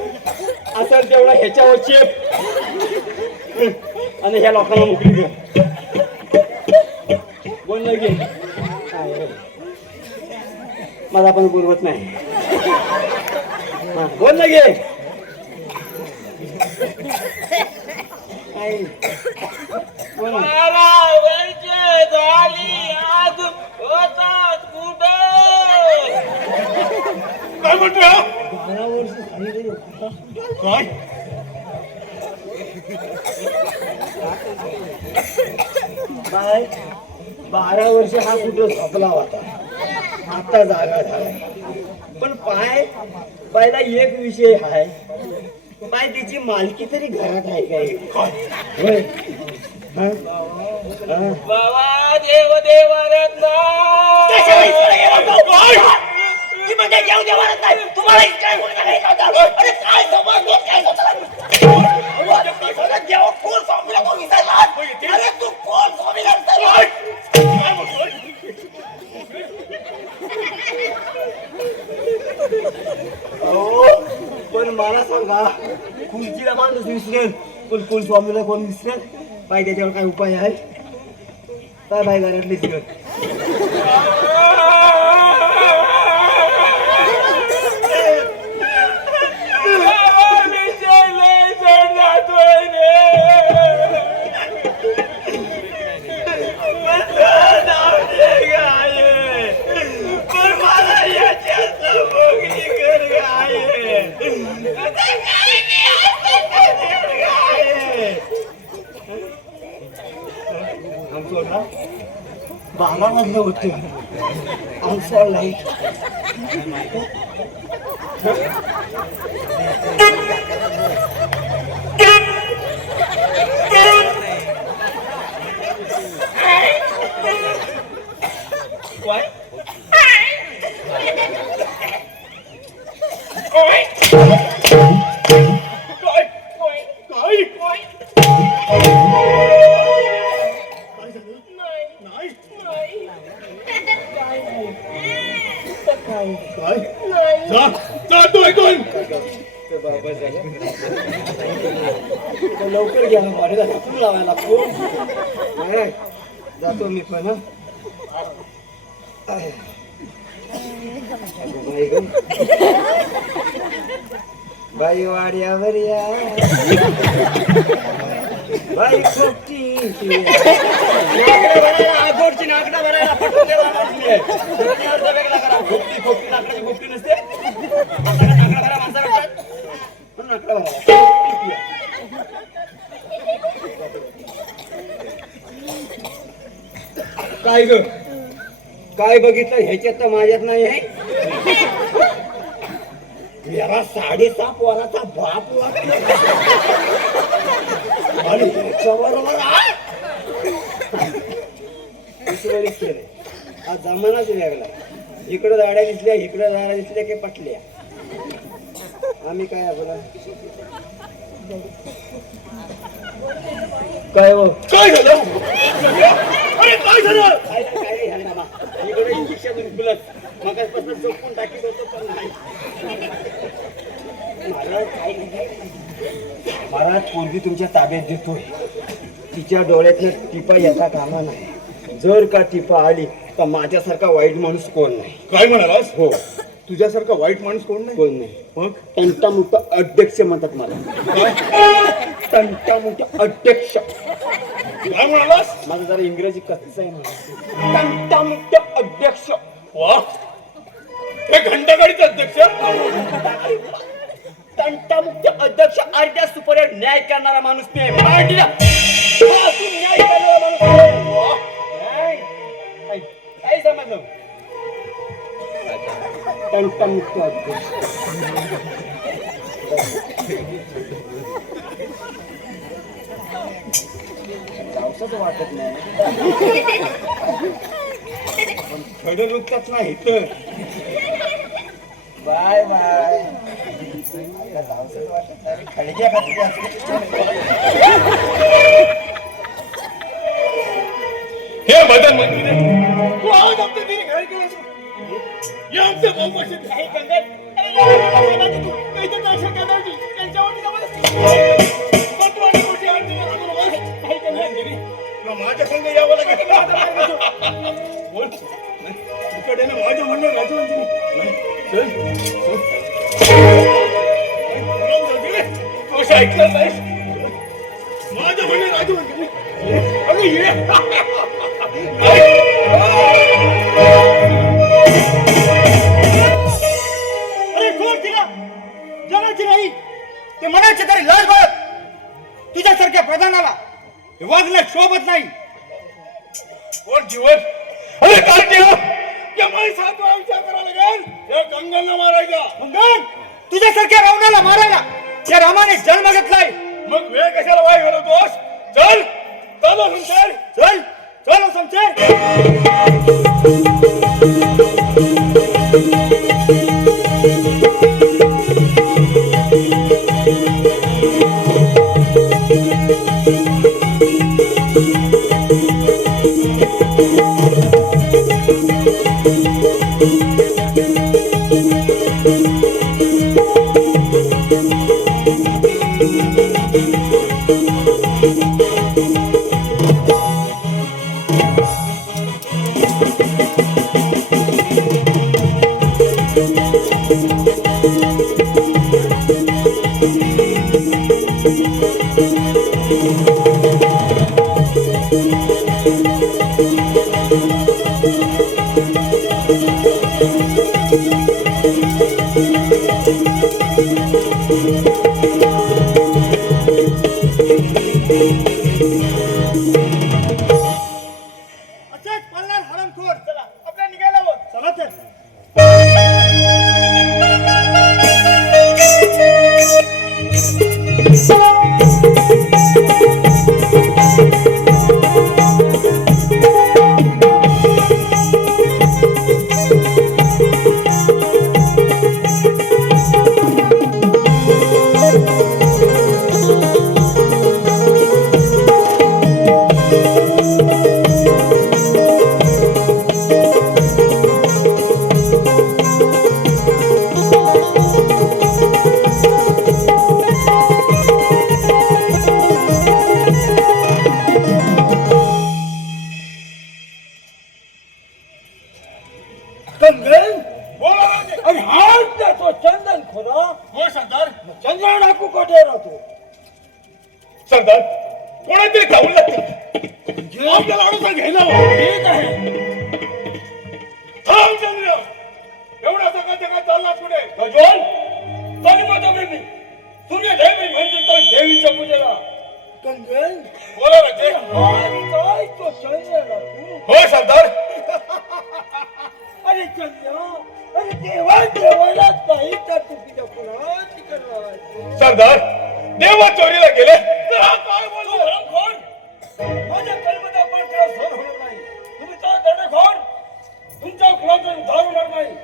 असेल तेवढा ह्याच्यावर चेप आणि ह्या लोकांना मोकळी कर बोलणं घे मला पण बोलवत नाही बोलणं घे बोल 12 वर्षे झाली आज होतात कुठे काय म्हणतो 12 वर्ष झाली तरी काय बाय 12 वर्ष हा कुठं झोपला होता आता जागा झालाय पण पाय पहिला एक विषय आहे पाय तिची मालकी तरी घरात आहे काय होय बाबा देव देवा रत्ना पण मला सांगा खुर्चीला माणूस विसरेल पण कुलस्वामीला कोण विसरेल बाई त्याच्यावर काय उपाय आहे काय बाई घरातली सिरत बारा वाजले होते आमचा लाईट लवकर घ्या भाडीला हातून लावायला लागतो जातो मी पण बाई वाड्यावर या बाई खोपटी आगोडची नाकडा भरायला पटवून वेगळा करा खोपटी खोपटी नाकडाची खोपटी नसते नाकडा भरा माणसा पण नाकडा भरा काय ग काय बघितलं ह्याच्यात तर माझ्यात नाही आहे याला 6.5 पोराचा बाप आणि ह्याच्याबरोबर केलंय हा जमानाच वेगळा इकडं दाड्या दिसल्या इकडं दाड्या दिसल्या की पटल्या आम्ही काय आपला काय हो काय झालं अरे काय झालं काय नाही झालं बाबा इकडे इंजेक्शन प्लस मगापासून चोपून टाकीत होतो पण नाही. महाराज पोरगी तुमच्या ताब्यात देतोय. तिच्या डोळ्यातनं टिपा येता कामा नाही. जर का टिपा आली तर माझ्यासारखा वाईट माणूस कोण नाही. काय म्हणालास? हो, तुझ्यासारखा वाईट माणूस कोण नाही? कोण नाही. मग तंटामुक्त अध्यक्ष म्हणतात मला. तंटामुक्त अध्यक्ष. काय म्हणालास? माझं जरा इंग्रजी कच्च आहे म्हणा. तंटामुक्त अध्यक्ष. वा, हे घंटागाडीचा अध्यक्ष. तंटामुक्त अध्यक्ष अर्ध्या सुपऱ्यावर न्याय करणारा माणूस नाही. पार्टीला फासून न्याय करणारा माणूस नाही. वा, न्याय. काय समजलं? तंटामुक्त अध्यक्ष. पावसाचं वाटत नाही. खडं नुकताच नाही तर बाय बाय. खडक्या खात्या हे मदन मंत्री तू आज आमच्या तिने घरी गेलास. या आमच्या भाऊपाशी काही कंगन. अरे या तू काहीतरी दर्शन करण्याची त्यांच्यावरती महत्वाची गोष्टी आणली ना राजू बाबा. काही कंगन. तुला माझ्या संग यावं लागेल. बोल. इकडे ना माझ्या म्हणणं राजवंती चल तू असं ऐकलं नाहीस. माझ्या म्हणणं राजवंती अरे ये. अरे सोड तिला. जगाची नाही ते मनाची तरी लाज बळत. तुझ्यासारख्या प्रधानाला हे वागणं शोभत नाही. कोण जीवन अरे काय देव या माई सात वेळा विचार करायला लागेल. या गंगांना मारायचा. मंगन तुझ्यासारख्या रावणाला मारायला त्या रामाने जन्म घेतलाय. मग वेळ कशाला वाय घालवतोस. चल चल संसार. चल चल समशेर. असंच पळणार हरणखोर. चला आपल्या निघायला हवं. चला तर. कंगन बोला राजे. आणि हात जातो चंदन खोरा. हो सरदार. चंद्र डाकू कोठे राहतो. सरदार कोणातरी खाऊन लागते. आपल्याला अडूसा घ्यायला हवं. ठीक आहे. थांब चंद्र. एवढा सगळा जगात चालला पुढे. गजवान चालू माझ्या बहिणी सूर्य देवी म्हणजे तर देवीच्या पूजेला. कंगन बोला राजे. हात काय तो चंद्र डाकू. हो सरदार. अरे चंद्र अरे देवा देवाला काही तर तुझ्या कुणाची करणार. सरदार देवा चोरीला गेले तर हा काय बोलतो. हरामखोर. माझ्या कलमध्ये आपण त्याला सहन होणार नाही. तुम्ही तर दंडखोर. तुमच्या कुणाचा उद्धार होणार नाही.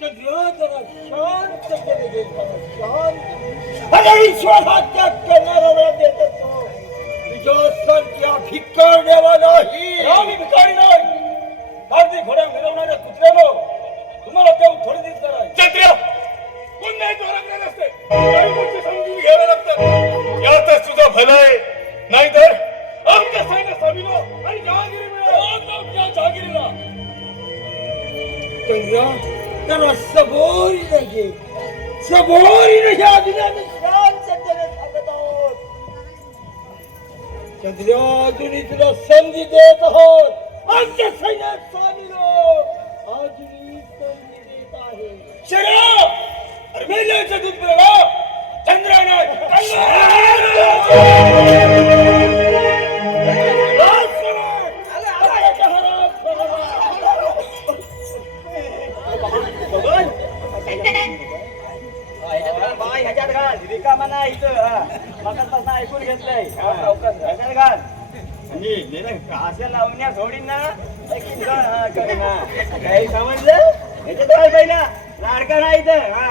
चंद्र जरा शांत केले गेले. शांत. अरे विश्वासात त्याग करणारा देत असतो. तुझ्यासारख्या भिक्कार देवा नाही. आम्ही भिकारी नाही. भारतीय घोड्या मिरवणाऱ्या कुत्र्यानो तुम्हाला देव थोडी दिसणार आहे. चंद्र कोण नाही द्वाराकडे नसते काही गोष्टी समजून घ्याव्या लागतात. यातच तुझं भलं आहे. नाहीतर आमच्या सैन्य समिनो आणि जहागिरी मिळेल. त्या जहागिरीला चंद्रा जरा सबोरीने घे, सबोरीने घ्या. अजून शांततेने सांगत आहोत. चंद्रा अजूनही तुला संधी देत आहोत. आमच्या सैन्यात सामील हो. अजूनही संधी देत आहे. शर्या अरे मेल्याचं दूध पिळा चंद्र नाही बाई ह्याच्यात घाल रिकामा नाही इथं मगाचपासून ऐकून घेतलंय ह्याच्यात घाल आणि असं लावण्या सोडीन ना काही समजलं ह्याच्यात घाल पहिला लाडका नाही इथं हा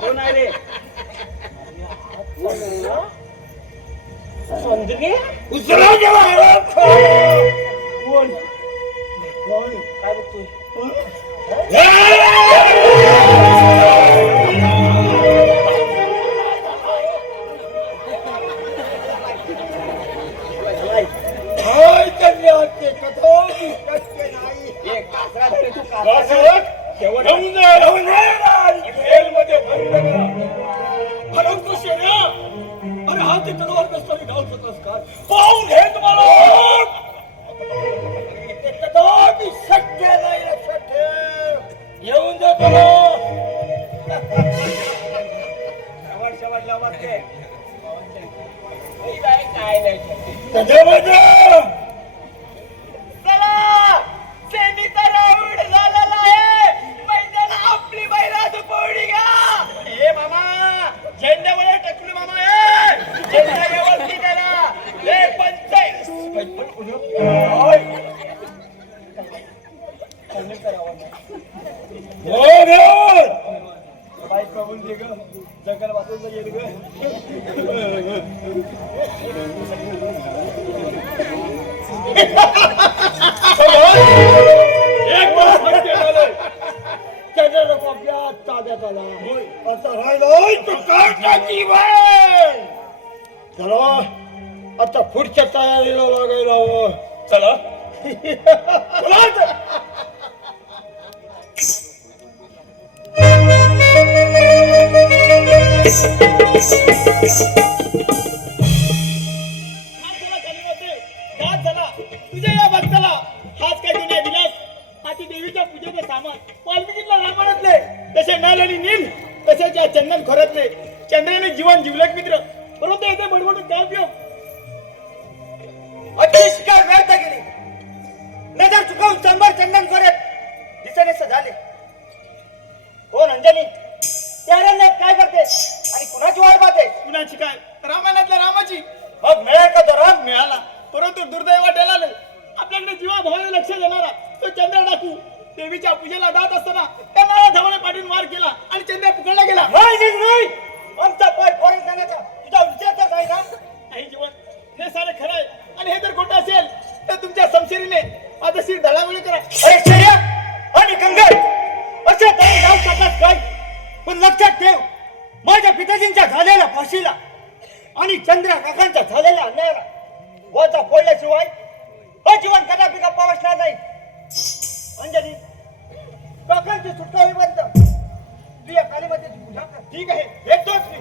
कोण आहे रे उचला जेव्हा कोण कोण काय बघतोय हाय चंद्रा ते कथोची शक्य नाही. एक कासरा धरे तू जेलमध्ये बंद करा. परंतु शर्या अरे हा ते तलवार कसं घालू शकतोस का पाहून घे तुम्हाला. ते कथोची शक्य नाही. लक्षात ठेव. येऊन जा तुला शेवटला वाटते त्याच्यामध्ये चला सेमीचा राऊंड झालेला आहे. मैदाना आपली बैला दुपवडी घ्या. हे मामा झेंड्यावर टकलू मामा झेंडा व्यवस्थित करा. हे बाईक बघून दे ग जगल वाचून येईल ग एक वर्ष फटके झाले. चंद्राला आपल्या ताब्यात आला. आता राहिलोय तो काढता जीवन. चला आता पुढच्या तयारीला लागायला हवं. चला चला तुझ्या या भक्ताला हाच काय दुनिया दिलास. हाती देवीच्या पूजेचे सामान वाल्मिकीला रामायणातले तसे नल आणि नील तसेच या चंदन खोऱ्यातले चंद्राने जीवन जिवलक मित्र परंतु येथे बडबडून काय उपयोग. अति शिकार व्यर्थ गेली. नजर चुकवून चंबर चंदन खोऱ्यात दिसेनेस झाले. कोण अंजनी त्या रण्यात काय करते आणि कुणाची वाट पाहते. कुणाची काय रामायणातल्या रामाची. मग मिळेल का तो राम मिळाला परंतु दुर्दैव वाटायला नाही. आपल्याकडे जीवा भावाने लक्ष देणारा तो चंद्र डाकू देवीच्या पूजेला जात असताना त्यांना धावाने पाठवून वार केला आणि चंद्र पकडला गेला. नाही आमचा पाय फोडून देण्याचा तुझा विचार तर नाही ना. नाही जीवन हे सारे खरं आहे आणि हे जर खोटं असेल तर तुमच्या समशिरीने माझं शिर धडावळी करा. अरे शर्या आणि कंगन असे तरी जाऊ शकतात काय. पण लक्षात ठेव माझ्या पिताजींच्या झालेल्या फाशीला आणि चंद्र काकांच्या झालेल्या अन्यायाला वाचा फोडल्याशिवाय हे जीवन कदापि गप्पा बसणार नाही. अंजली काकांची सुटका होईपर्यंत तू या कालीमातेची पूजा कर. ठीक आहे येतोच मी.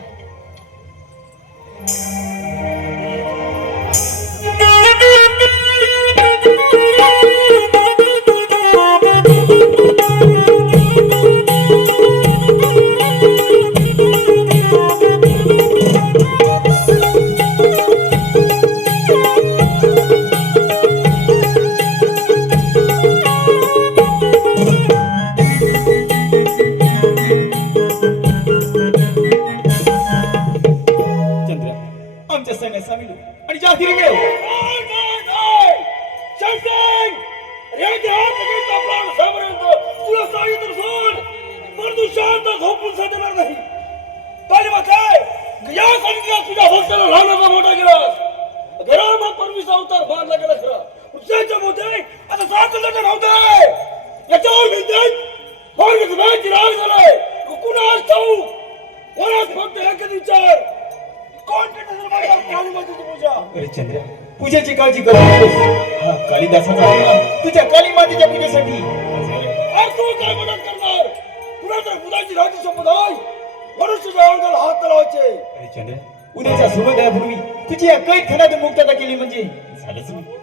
आमच्या सैन्यात सामील हो आणि जहागिरी मिळव. तुला सांगितलं सोड पण तू शांत झोपून देणार नाही. या सांगितलं तुझ्या भक्ताला लहानाचा मोठा केलास. घराला परमीचा अवतार बांधला गेला खरा पुरुषाच्या मोठे आता 7 लग्न नव्हते याच्यावर भिंतीत राग झालाय कुणास ठाऊ कोणाच फक्त एकच विचार कोण काली मातेची पूजा. अरे चंद्र पूजेची काळजी करू नकोस. हा कालिदासाचा आहे तुझ्या काली मातेच्या पूजेसाठी. अरे तू काय मदत करणार तुला तर बुधाची राहती शपथ आहे मनुष्याच्या अंगाला हात लावायचे. अरे चंद्र उद्याच्या सूर्योदयापूर्वी तुझी या कैद खाण्यातून मुक्तता केली म्हणजे झालंच नाही.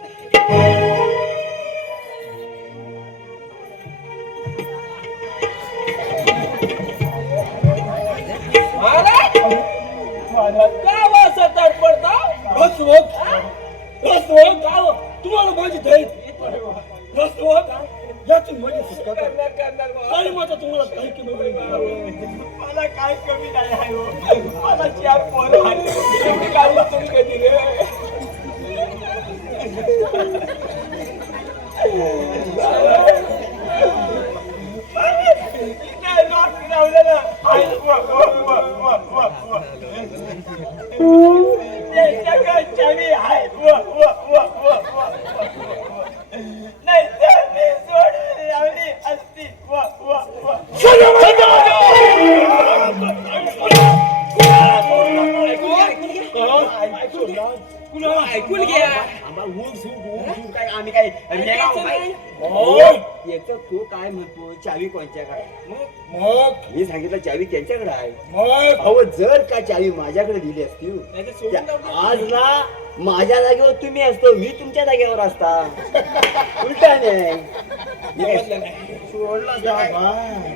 गाव असं तडपडता तुम्हाला माझी धैर्य यातून माझी सुटका करा. काली माता तुम्हाला काही कमी नाही. मला काय कमी नाही आहे हो. मला 4 पोरं आहेत. एवढी गावी तुम्ही कधी रे नाही लोक लावलेलं आहे. त्यांच्याकडे चावी आहे. नाही तर मी सोडून लावली असती. ऐकून घ्या काय आम्ही काय याच तू काय म्हणतो चावी कोणच्याकडे. मग मी सांगितलं चावी त्यांच्याकडे आहे. मग अहो जर का चावी माझ्याकडे दिली असती आज ना माझ्या जागेवर तुम्ही असतो मी तुमच्या जागेवर असता. उलटा नाही सोडला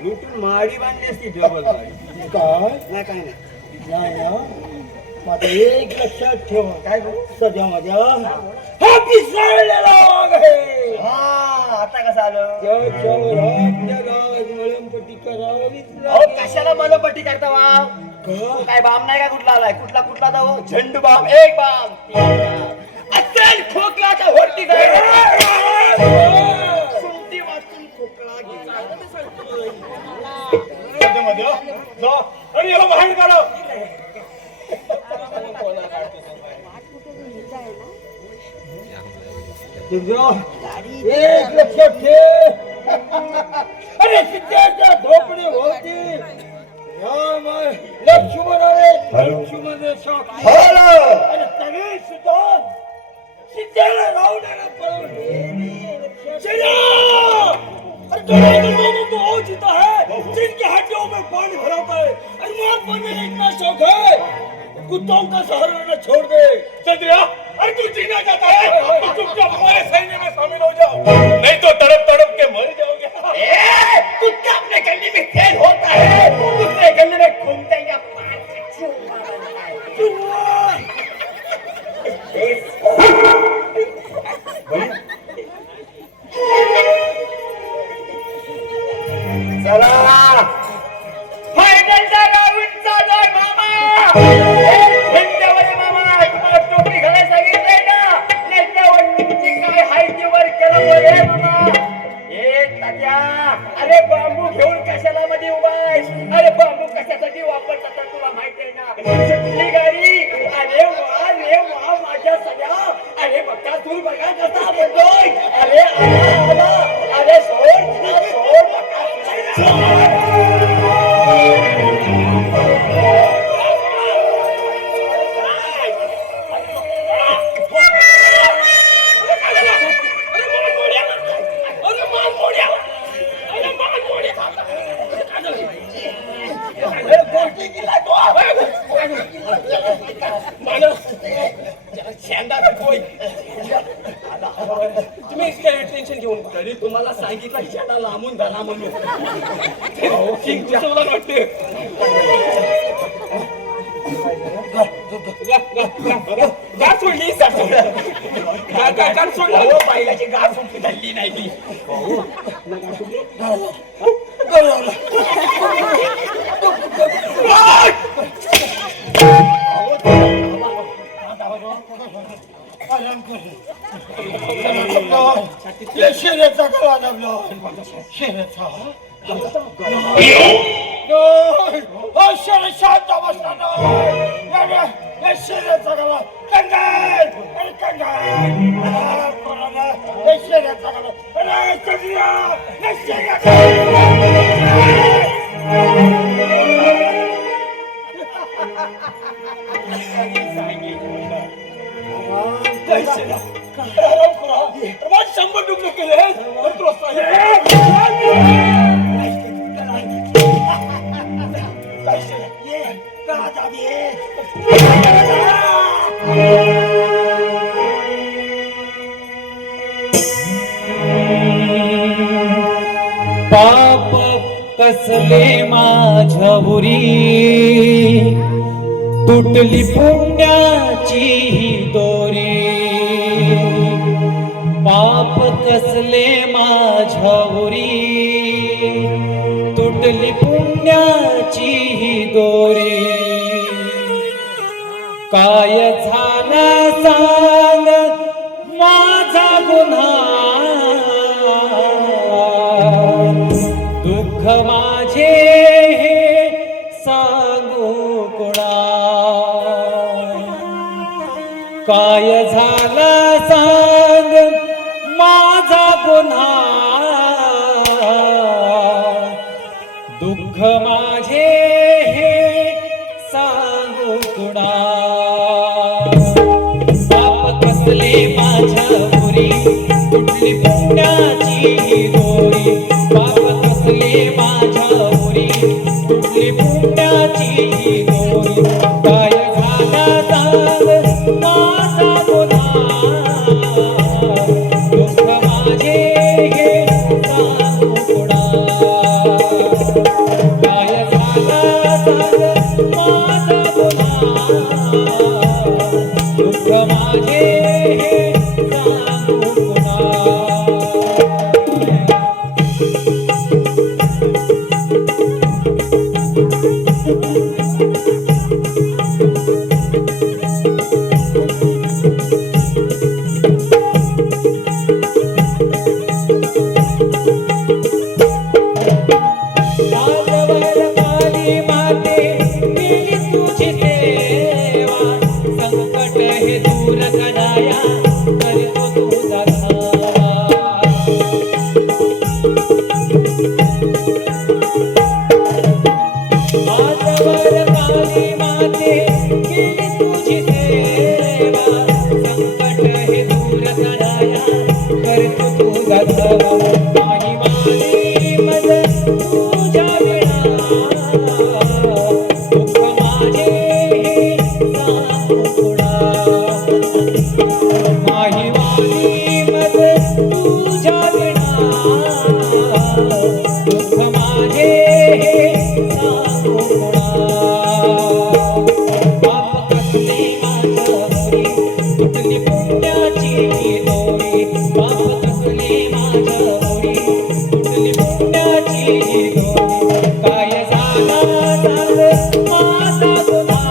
लुटून माडी बांधली असती डबल माडी. काय काय नाही माझं एक लक्षात ठेवा काय सध्या माझ्या हा पिसाळलेला वाघ आहे. हा आता कसं आलं. त्याच्यावर आपल्या गावात मळमपट्टी करावीच अहो लागेल. कशाला मलमपट्टी करता वाव. का? काय बाम नाही का कुठला आलाय कुठला जाऊ झंडू बाम एक बाम 3 बाम असेल खोकलाचा होरती जाय सुंटी वाचून खोकला सध्यामध्ये जा आणि याला बाहेर काढा. एक लक्षात ठेव. अरे सिद्धाच्या झोपडी होती लक्ष्मण लक्ष्मण आणि तरी सुद्धा सिद्धाला रावणाला वो जीता है जिनकी हड्डियों में पानी भराता है और मौत मरने का इतना शौक है कुत्तों का सहारा न छोड़ दे. चंद्रिया अरे तू जीना चाहता है तो चुपचाप हमारे सैन्य में शामिल हो जाओ नहीं तो तड़प तड़प के मर जाओगे. कुत्ता अपने गले में खेल होता है दूसरे गले में घूमते या चला फायनलचा राऊंड चालू आहे मामा. मामा तुम्हाला टोपी घालायला सांगितलंय ना त्याच्यावर तुमची काय हायती वर केलं मामा. तात्या अरे बांबू घेऊन कशाला मध्ये उभा आहेस. अरे बांबू कशासाठी वापरतात तुला माहिती आहे ना. सुटली गाडी अरे वा माझ्या सगळ्या अरे बघा तू बघा कसा बोलतोय. अरे आला अरे सोड तुम्ही टेन्शन घेऊन तरी तुम्हाला सांगितलं शेता लांबून झाला म्हणून वाटते. गाठ सोडली गाठ सोडला बायलाची गाठ सोडली धरली नाही ती. शेऱ्याचा गळा दाबला शेऱ्याचा शांत बसला ऐश्वर्याचा गावा कंगाल अरे कंगाल कोणाला ऐश्वर्याचा गावा अरे ऐश्वर्या शंभर टुकडे केले पाप कसले माझ्यावरी तुटली पुण्याची ही दोरी पाप कसले माझ्यावरी तुटली पुण्याची ही दोरी काय झालं सांग माझा गुन्हा दुःख माझे हे सांगू कोणा काय झालं सांग माझा गुन्हा दुःख माझे हे सांगू कोणा पाप कसले माझ्यावरी तुटली पुण्याची दोरी पाप कसले माझ्यावरी तुटली पुण्याची दोरी काय झाला सांग माझा गुन्हा दुःख माझे हे सांगू कोणा काय झाला सांग माझा गुन्हा दुःख माझे हे सांगू कोणा आजवर काली माते केली तुझी सेवा संकट हे दूर कराया करतो तुझा धावा आजवर काली माते केली तुझी सेवा संकट हे दूर कराया करतो तुझा धावा नाही माझी मदत तुझ्या विना दुःख माझे हे सांगू कोणा माही वाणी मदत तुझ्या विना दुःख माझे हे सांगू कोणा पाप कसले माझ्यावरी तुटली पुण्याची दोरी पाप कसले माझ्यावरी तुटली पुण्याची दोरी काय झाला सांग माझा गुन्हा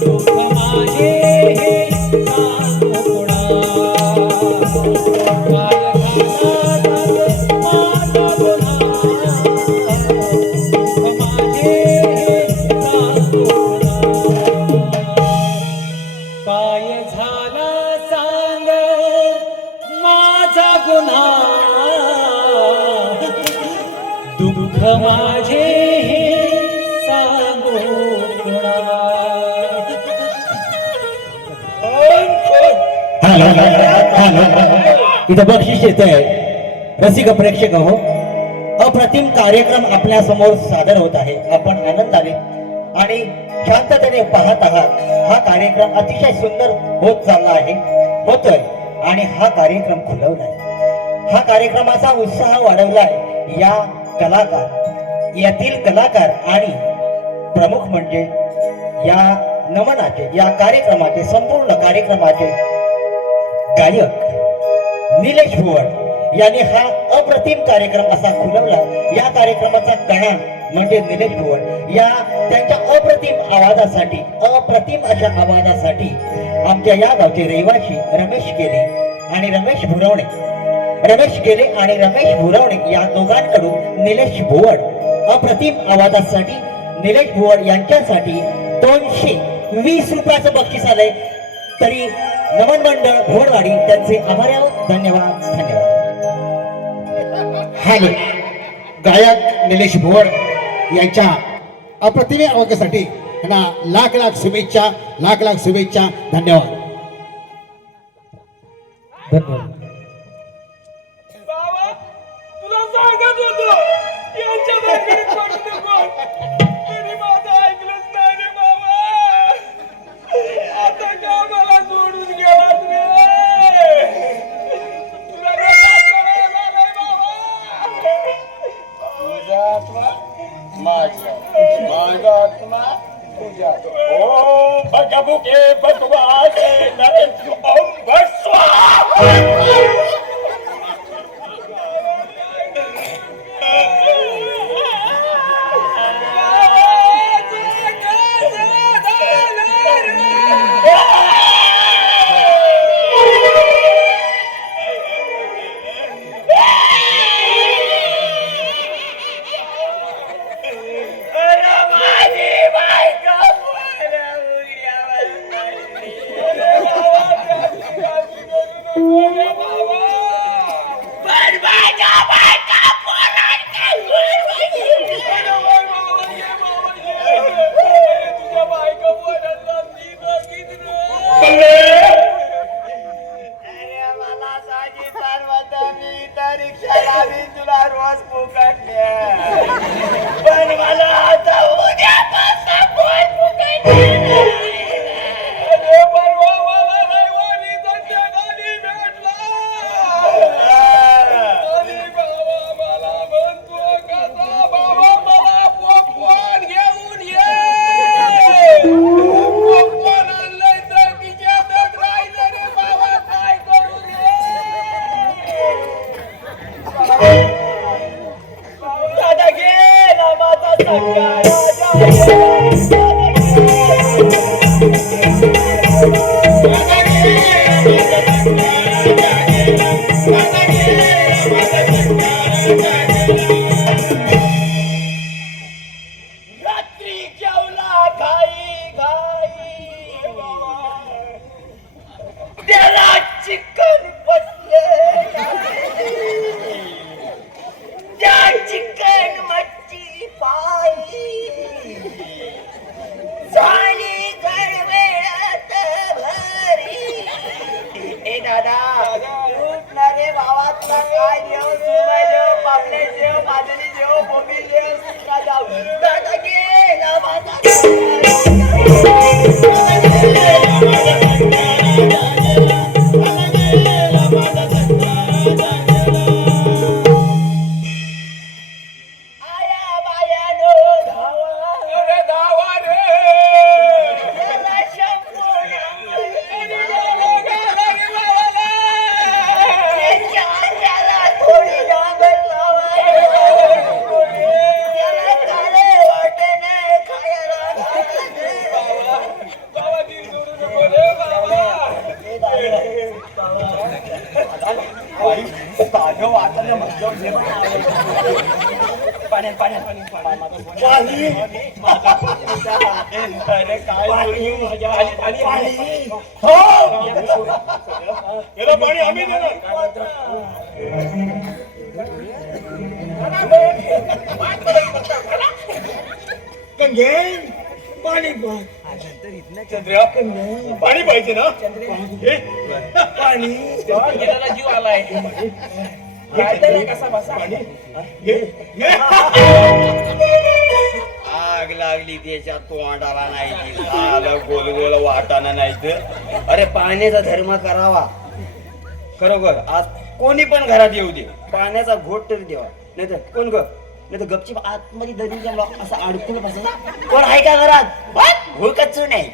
दुःख माझे हे सांगू कोणा काय झाला सांग माझा गुन्हा दुःख माझे हे सांगू कोणा काय झाला सांग माझा गुन्हा दुःख माझे हे सांगू कोणा इथं बक्षीस येत आहे रसिक प्रेक्षक हो अप्रतिम कार्यक्रम आपल्या समोर सादर होत आहे आपण आनंदाने आणि शांततेने पाहत आहात हा कार्यक्रम अतिशय सुंदर होत चालला आहे होतोय आणि हा कार्यक्रम खुलवलाय हा कार्यक्रमाचा उत्साह वाढवलाय या कलाकार यातील कलाकार आणि प्रमुख म्हणजे या नमनाचे या कार्यक्रमाचे संपूर्ण कार्यक्रमाचे गायक निलेश भुवड यांनी हा अप्रतिम कार्यक्रम असा खुलवला या कार्यक्रमाचा कणा म्हणजे निलेश भुवड या त्यांच्या अप्रतिम आवाजासाठी अप्रतिम अशा आवाजासाठी आमच्या या गावचे रहिवासी रमेश गेले आणि रमेश भुरवणे या दोघांकडून निलेश भुवड अप्रतिम आवाजासाठी निलेश भुवड यांच्यासाठी 220 रुपयाचं बक्षीस आलंय. तरी नमन मंडळ भोरवाडी त्यांचे आभारी आहोत. धन्यवाद धन्यवाद. हॅलो, गायक निलेश भोर यांच्या अप्रतिम आवाजासाठी त्यांना लाख लाख शुभेच्छा, लाख लाख शुभेच्छा. धन्यवाद. धन्यवाद. बाबा तुला सांगत होतो यांच्या भानगडीत पडू नको. तरी माझं ऐकलंच नाही रे बाबा. आता का मला सोडून गेलात रे? तुला रसात करायला आलंय बाबा. तुझा आत्मा माझा आत्मा तुझा. ओ भगबुके भगवाने नरेंद्र ओम भट स्वाहा. पाणी आम्ही देणार. पाणी पाणी पाहिजे ना. पाणी जीव आलाय. कसा बसा आग लागली त्याच्या तोंडाला नाही, आलं गोल गोल वाटाणा नाही तर. अरे पाण्याचा धर्म करावा खरोखर. आज कोणी पण घरात येऊ दे, पाण्याचा घोट तरी देवा. नाही तर कोण ग, नाही तर गपचीप आतमध्ये दरी असं अडकून बसा. कोण आहे का घरात? हो कच्चू नाही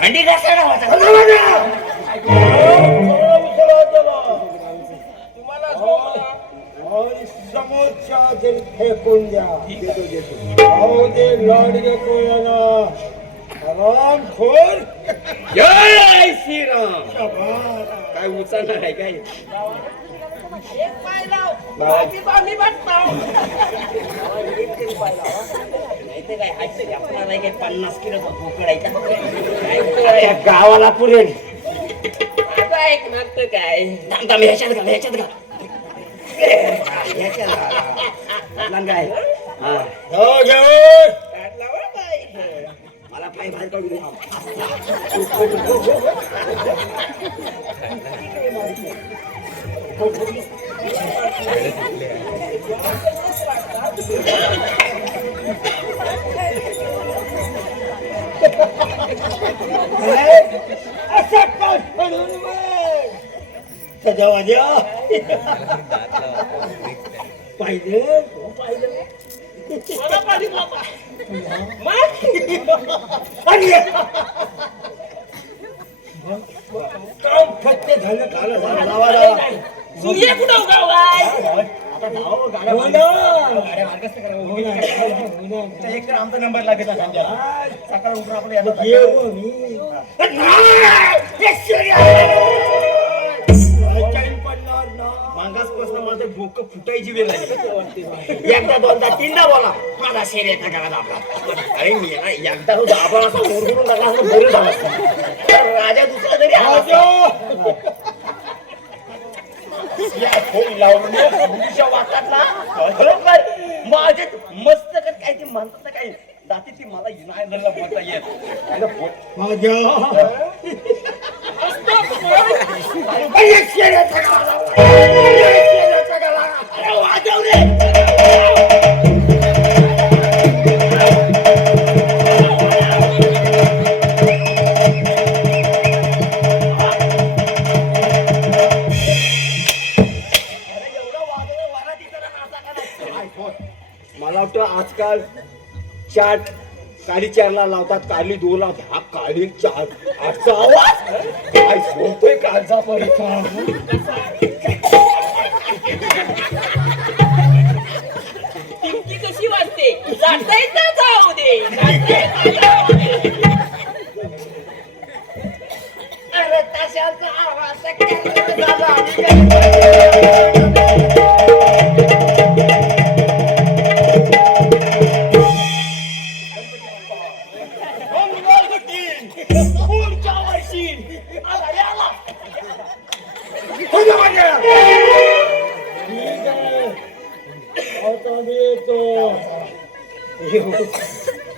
भांडी घासायला समोरच्या फेकून द्या. लाडगे कोणाला राम खोर. जय श्रीराम. काय उचलणार आहे काय? इथे काय हाय आपला नाही काय 50 किलोचा भोकडायचा काय गावाला पुरेल आता एक मागतो काय थांब ह्याच्यात घाल काय हो घेऊन मला पाय बाहेर काढू दे असा कास पडून सध्या माझ्या पाहिजे काम फक्त झालं सूर्य कुठं उगावाय एक तर आमचा नंबर लागेल सकाळ उठून मागासपासून मला भोक फुटायची वेळ लागली एकदा दोनदा तीनदा बोला माझा शर्यत करा दाबला अरे मी ना एकदा तो दाबा असा ओरडून लागला असं बरं झालं असतं. तर राजा दुसरा जरी आला असता. या फोन लावून मुलीच्या वाटातला बरोबर माझे मस्त काय ते म्हणतात ना काय जाती ती मला युनायला बोलता येत मला वाटतं आजकाल चाट काली चारला लावतात काली दोन लावतात हा काली चार आजचा आवाज काय बोलतोय कालचा टिमकी कशी वाजते जाता येता जाऊ दे अरे तशाचा आवाज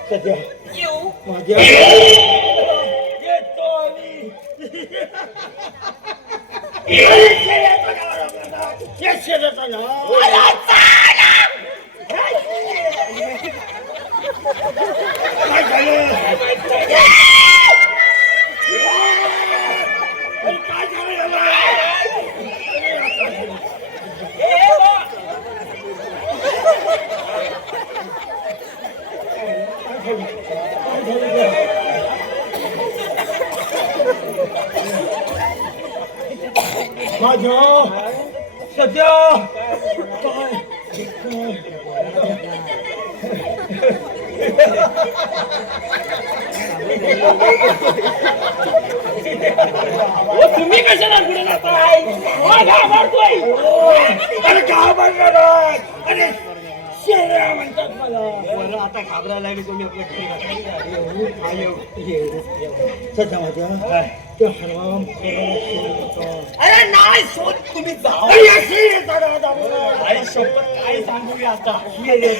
सध्या माझ्या सध्या तुम्ही कशाला पुढे जाताय घाबरतोय अरे घाबरणार अरे शेऱ्या म्हणतात मला बरं आता घाबरायला लागली तुम्ही आपल्या सध्या माझ्या त्या हराम अरे नाही शोध तुम्ही जाऊ आई शपथ काय सांगूया आता ठीक आहे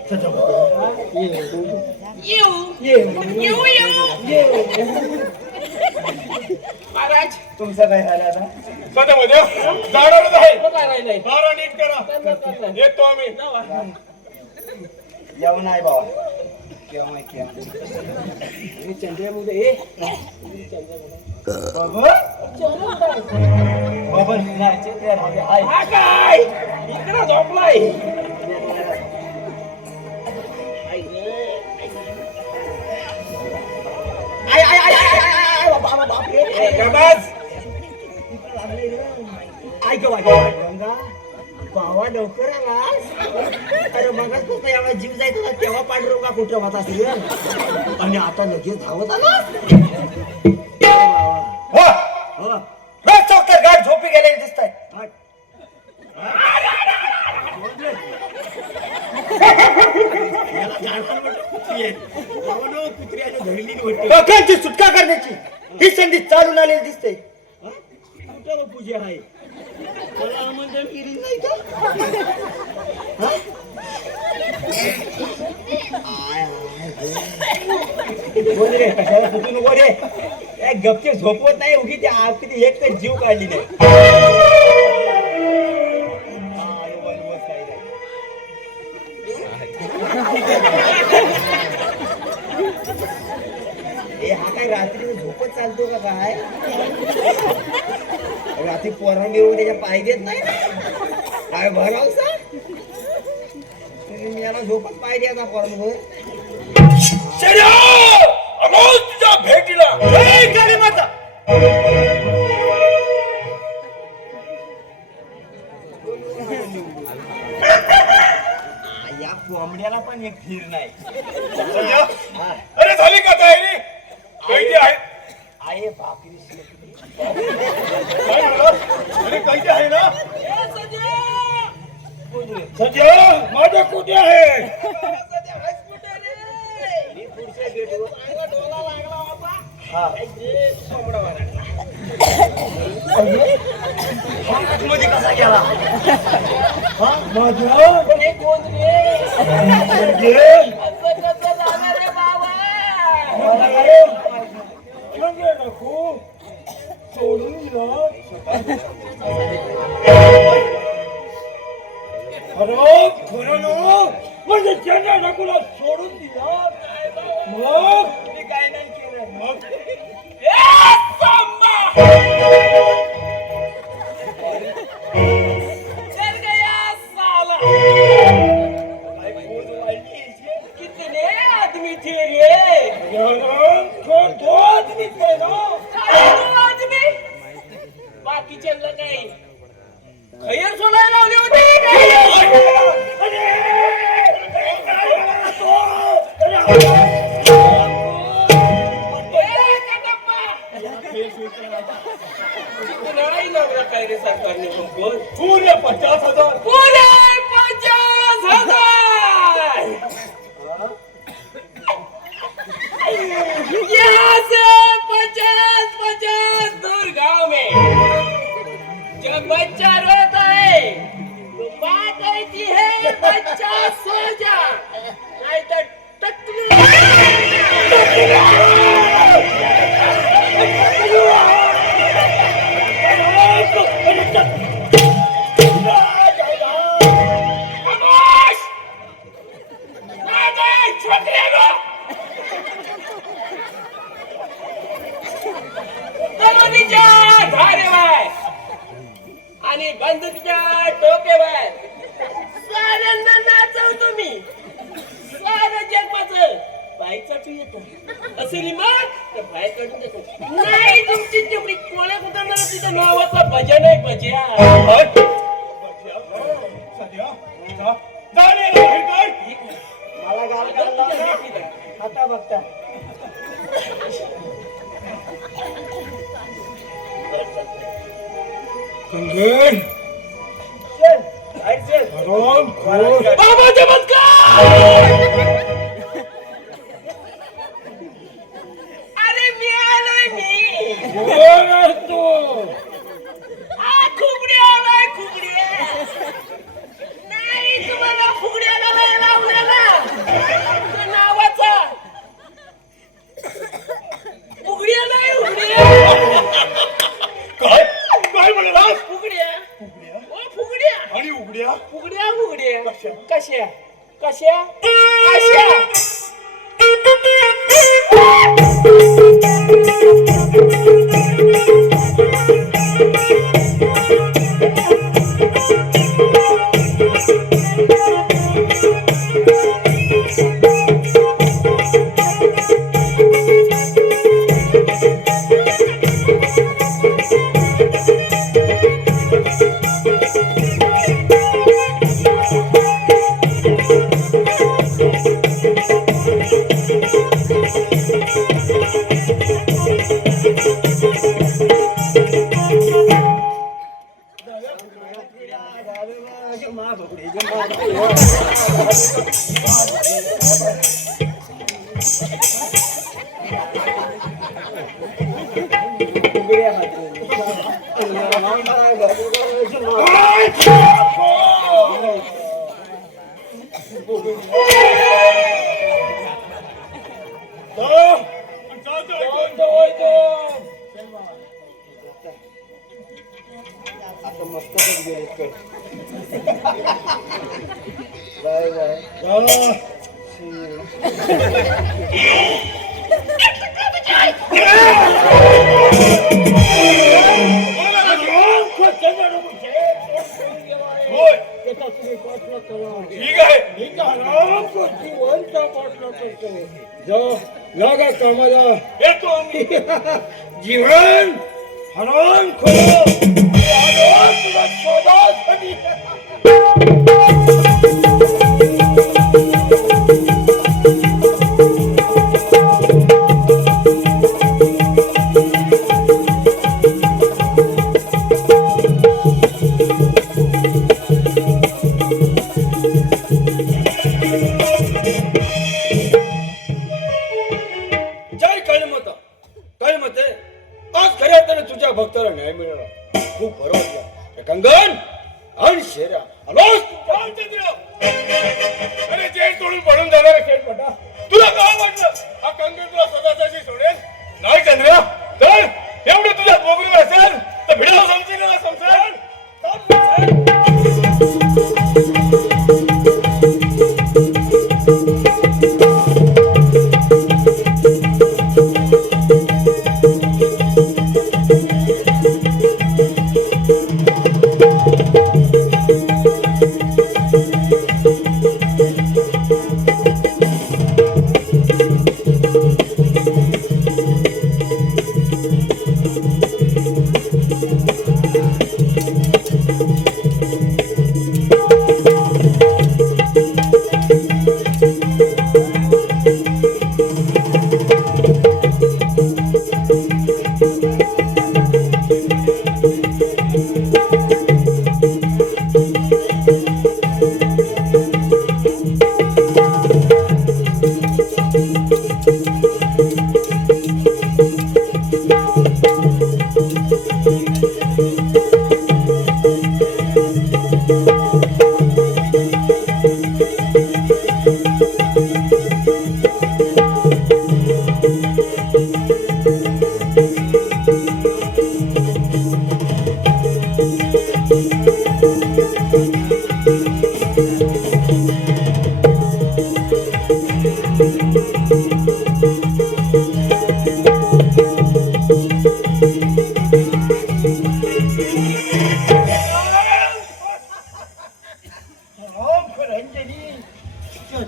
सध्या महाराज तुमचं काय झालं आता सध्या मध्ये जाणारच आहे काय राहिलंय बारा नीट करा येतो आम्ही येऊ नाही बाबा केव्हा चंद्रमुळे काय इकडं झोपलाय बाबा लवकर आलास अरे मगच कसं एवढा जीव जायचा होता तेव्हा पांडुरंगा कुठे होता असेल आणि आता लगेच धावत आला चौकात गाठ झोपी गेलेली दिसत आहे लोकांची सुटका करण्याची ही संधी चालून आलेली दिसते. कुठं पूजा आहे मला आमंत्रण केली नाही का? बोल रे कशाला सुटू नको रे. गपचे झोपवत नाही उगी त्या किती एक तर जीव काढली नाही. हा काय रात्री झोपत चालतो का काय? रात्री पोरांनी येऊन त्याच्या पाय देत नाही काय भरावसा. मी याला झोपत पाय द्यायचा पोरांवर. तुझ्या भेटीला या कोंबड्याला पण एक धीर नाही. अरे झाली का तयारी? कैदी आहे आहे भाकरी काय म्हणाला? अरे कैदी आहे ना? सध्या माझ्या कुठे आहे? मी पुढच्या गेटवर डोला लागला होता. मध्ये कसा गेला? पण एक कोण रे? असं कसं झालं रे बाबा? खरं म्हणजे चेंडा ढकूला सोडून दिला. मग मी काय नाही केलं. मग कितने आदमी थे रे? दो आदमी थे ना. दो आदमी? बाकीचे काही खैर सोडायला लावले होते. काय रे सरकारने पूर्ण 50,000. पुरे 50,000. यहाँ से 50 दूर गांव में जब बच्चा रोता है तो माँ कहती है बच्चा सो जा नहीं तो आणि बंदुकीच्या टोकेवर साऱ्यांना नाचवतो मी. सारं जग माझं बाईक चाटू येतो असेल मग तर बाईक काढून देतो. नाही तुमची तेवढी कोळ्या कुठं मला तिच्या नावाचा भजन आहे भज्या. मला गाल आता बघता बाबा चमत्कार. अरे मी आलोय मी. कोण आहेस तू? फुगडी आलाय फुगडी. नाही तुम्हाला फुगड्या घालायला लावलेला तो नावाचा फुगड्या नाही उघड्या. काय काय म्हणाला? फुगड्या ओ फुगड्या आणि उघड्या फुगड्या फुगड्या कशा कशा अशा. ठीक आहे येतो आम्ही जीवन हराम शोधासाठी जय काळीमाता काळीमाते आज खऱ्या अर्थाने तुझ्या भक्ताला न्याय मिळाला खूप बरं वाटलं कंगन आणि शेऱ्या आलोस अरे जेल तोडून पडून जाणार शेठ मोठा तुला काय वाटलं हा कंगन तुला स्वतःसाठी सोडेल नाही चंद्र तर एवढं तुझ्या बोगरीवर असेल तर भिडाव समजेल ना समजेल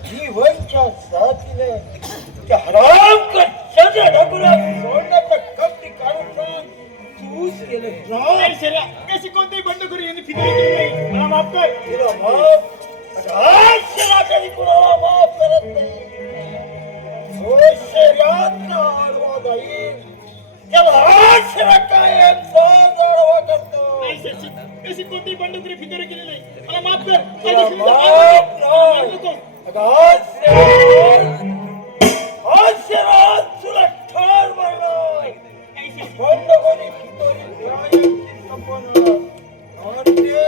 जीवनच्या साथीने त्या हराम कच्च्या ढगुला सोडण्याचं कपटी काढून तूच केलं कशी कोणतीही बंडखोरी यांनी फिरवली नाही मला माफ कर तुला माफ आज शराकरी कुणाला माफ करत नाही हो शर्यात आडवा जाईल त्याला आज शरा कायम आडवा करतो कशी कोणतीही बंडखोरी फिरवली केली नाही मला माफ कर तुला माफ नाही आज शरात तुला ठार मारणार बंडखोरी फिरवली कायमची संपवणार और ते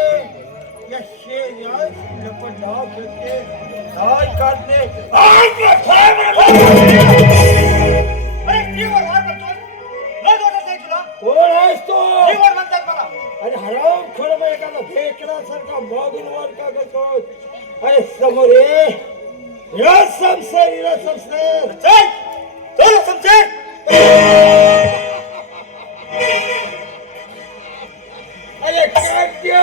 या शेर्यात लपंडाव करते दाल काढणे आज ठार मारणार अरे जीवन हार म्हणतोय नाही वाटत नाही तुला कोण आहेस तो जीवन म्हणतात मला अरे हराम खोर मग एखादा भेकरासारखा मागून वर का करतो अरे समोर ये संसार चल चल समजे अरे काट्या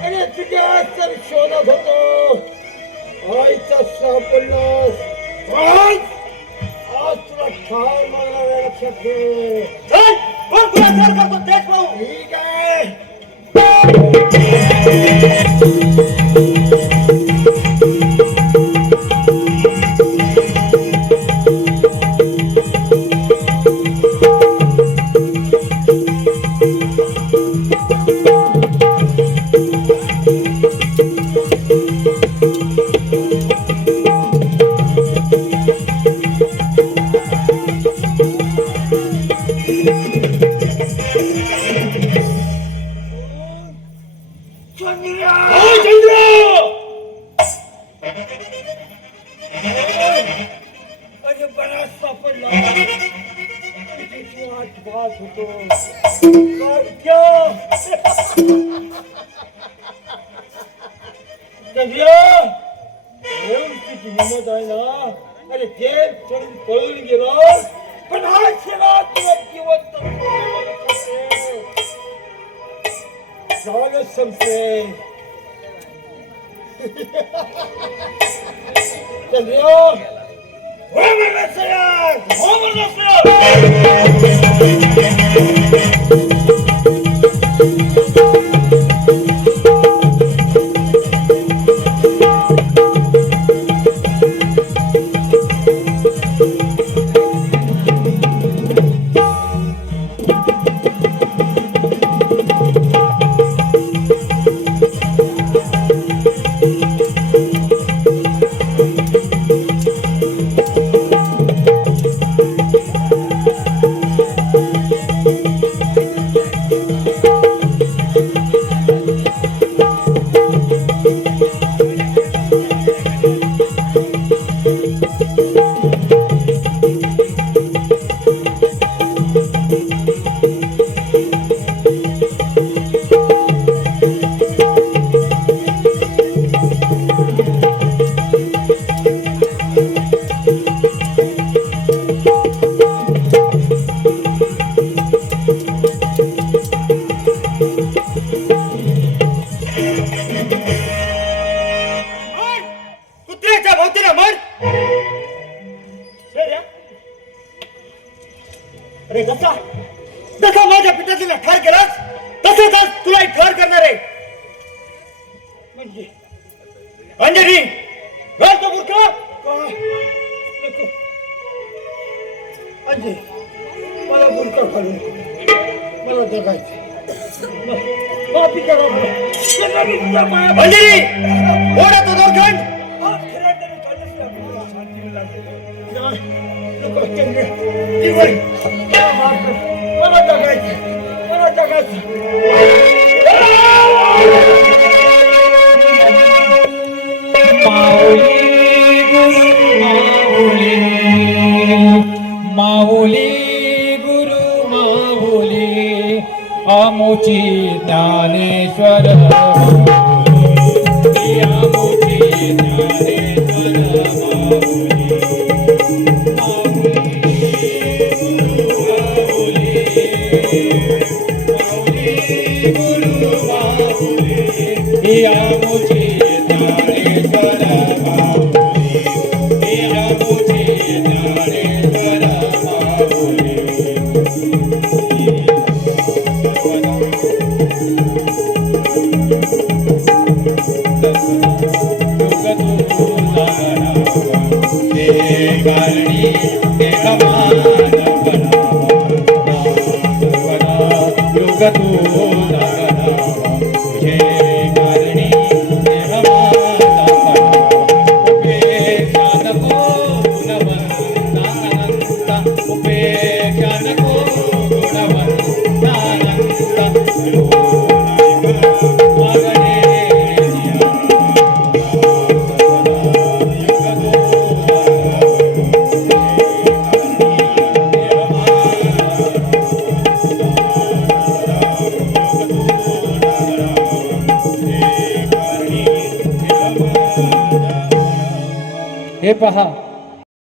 अरे तुझ्या तर शोधत होतो आईचा सापडलास आज तुला ठार मारणार आहे, लक्षात घे चल कोण गुन्हा करतो तेच पाहू ठीक आहे हिंमत आहे ना, अरे ते सोडून पळून गेलो पण हा शिरा तुला जिवंत झालं संपले. चंद्रियो हो म्हणलं सर, हो म्हणलं कुत्र्याच्या भोवतीला मर. अरे जसा जसा माझ्या पिताजीला ठार केलास तसंच आज तुला ठार करणार आहे. म्हणजे अंजनी घाल तो बुरखा. नको अंजनी, मला बुरखा घालू नको. मला जगायचं. माफी करा मला. अंजनी ओढा तो दोरखंड. मला जगायचं. माऊली गुरु माऊली आमोची ज्ञानेश्वर आमोची ज्ञानेश्वर गुरु माऊली आमोची ज्ञानेश्वर हे पहा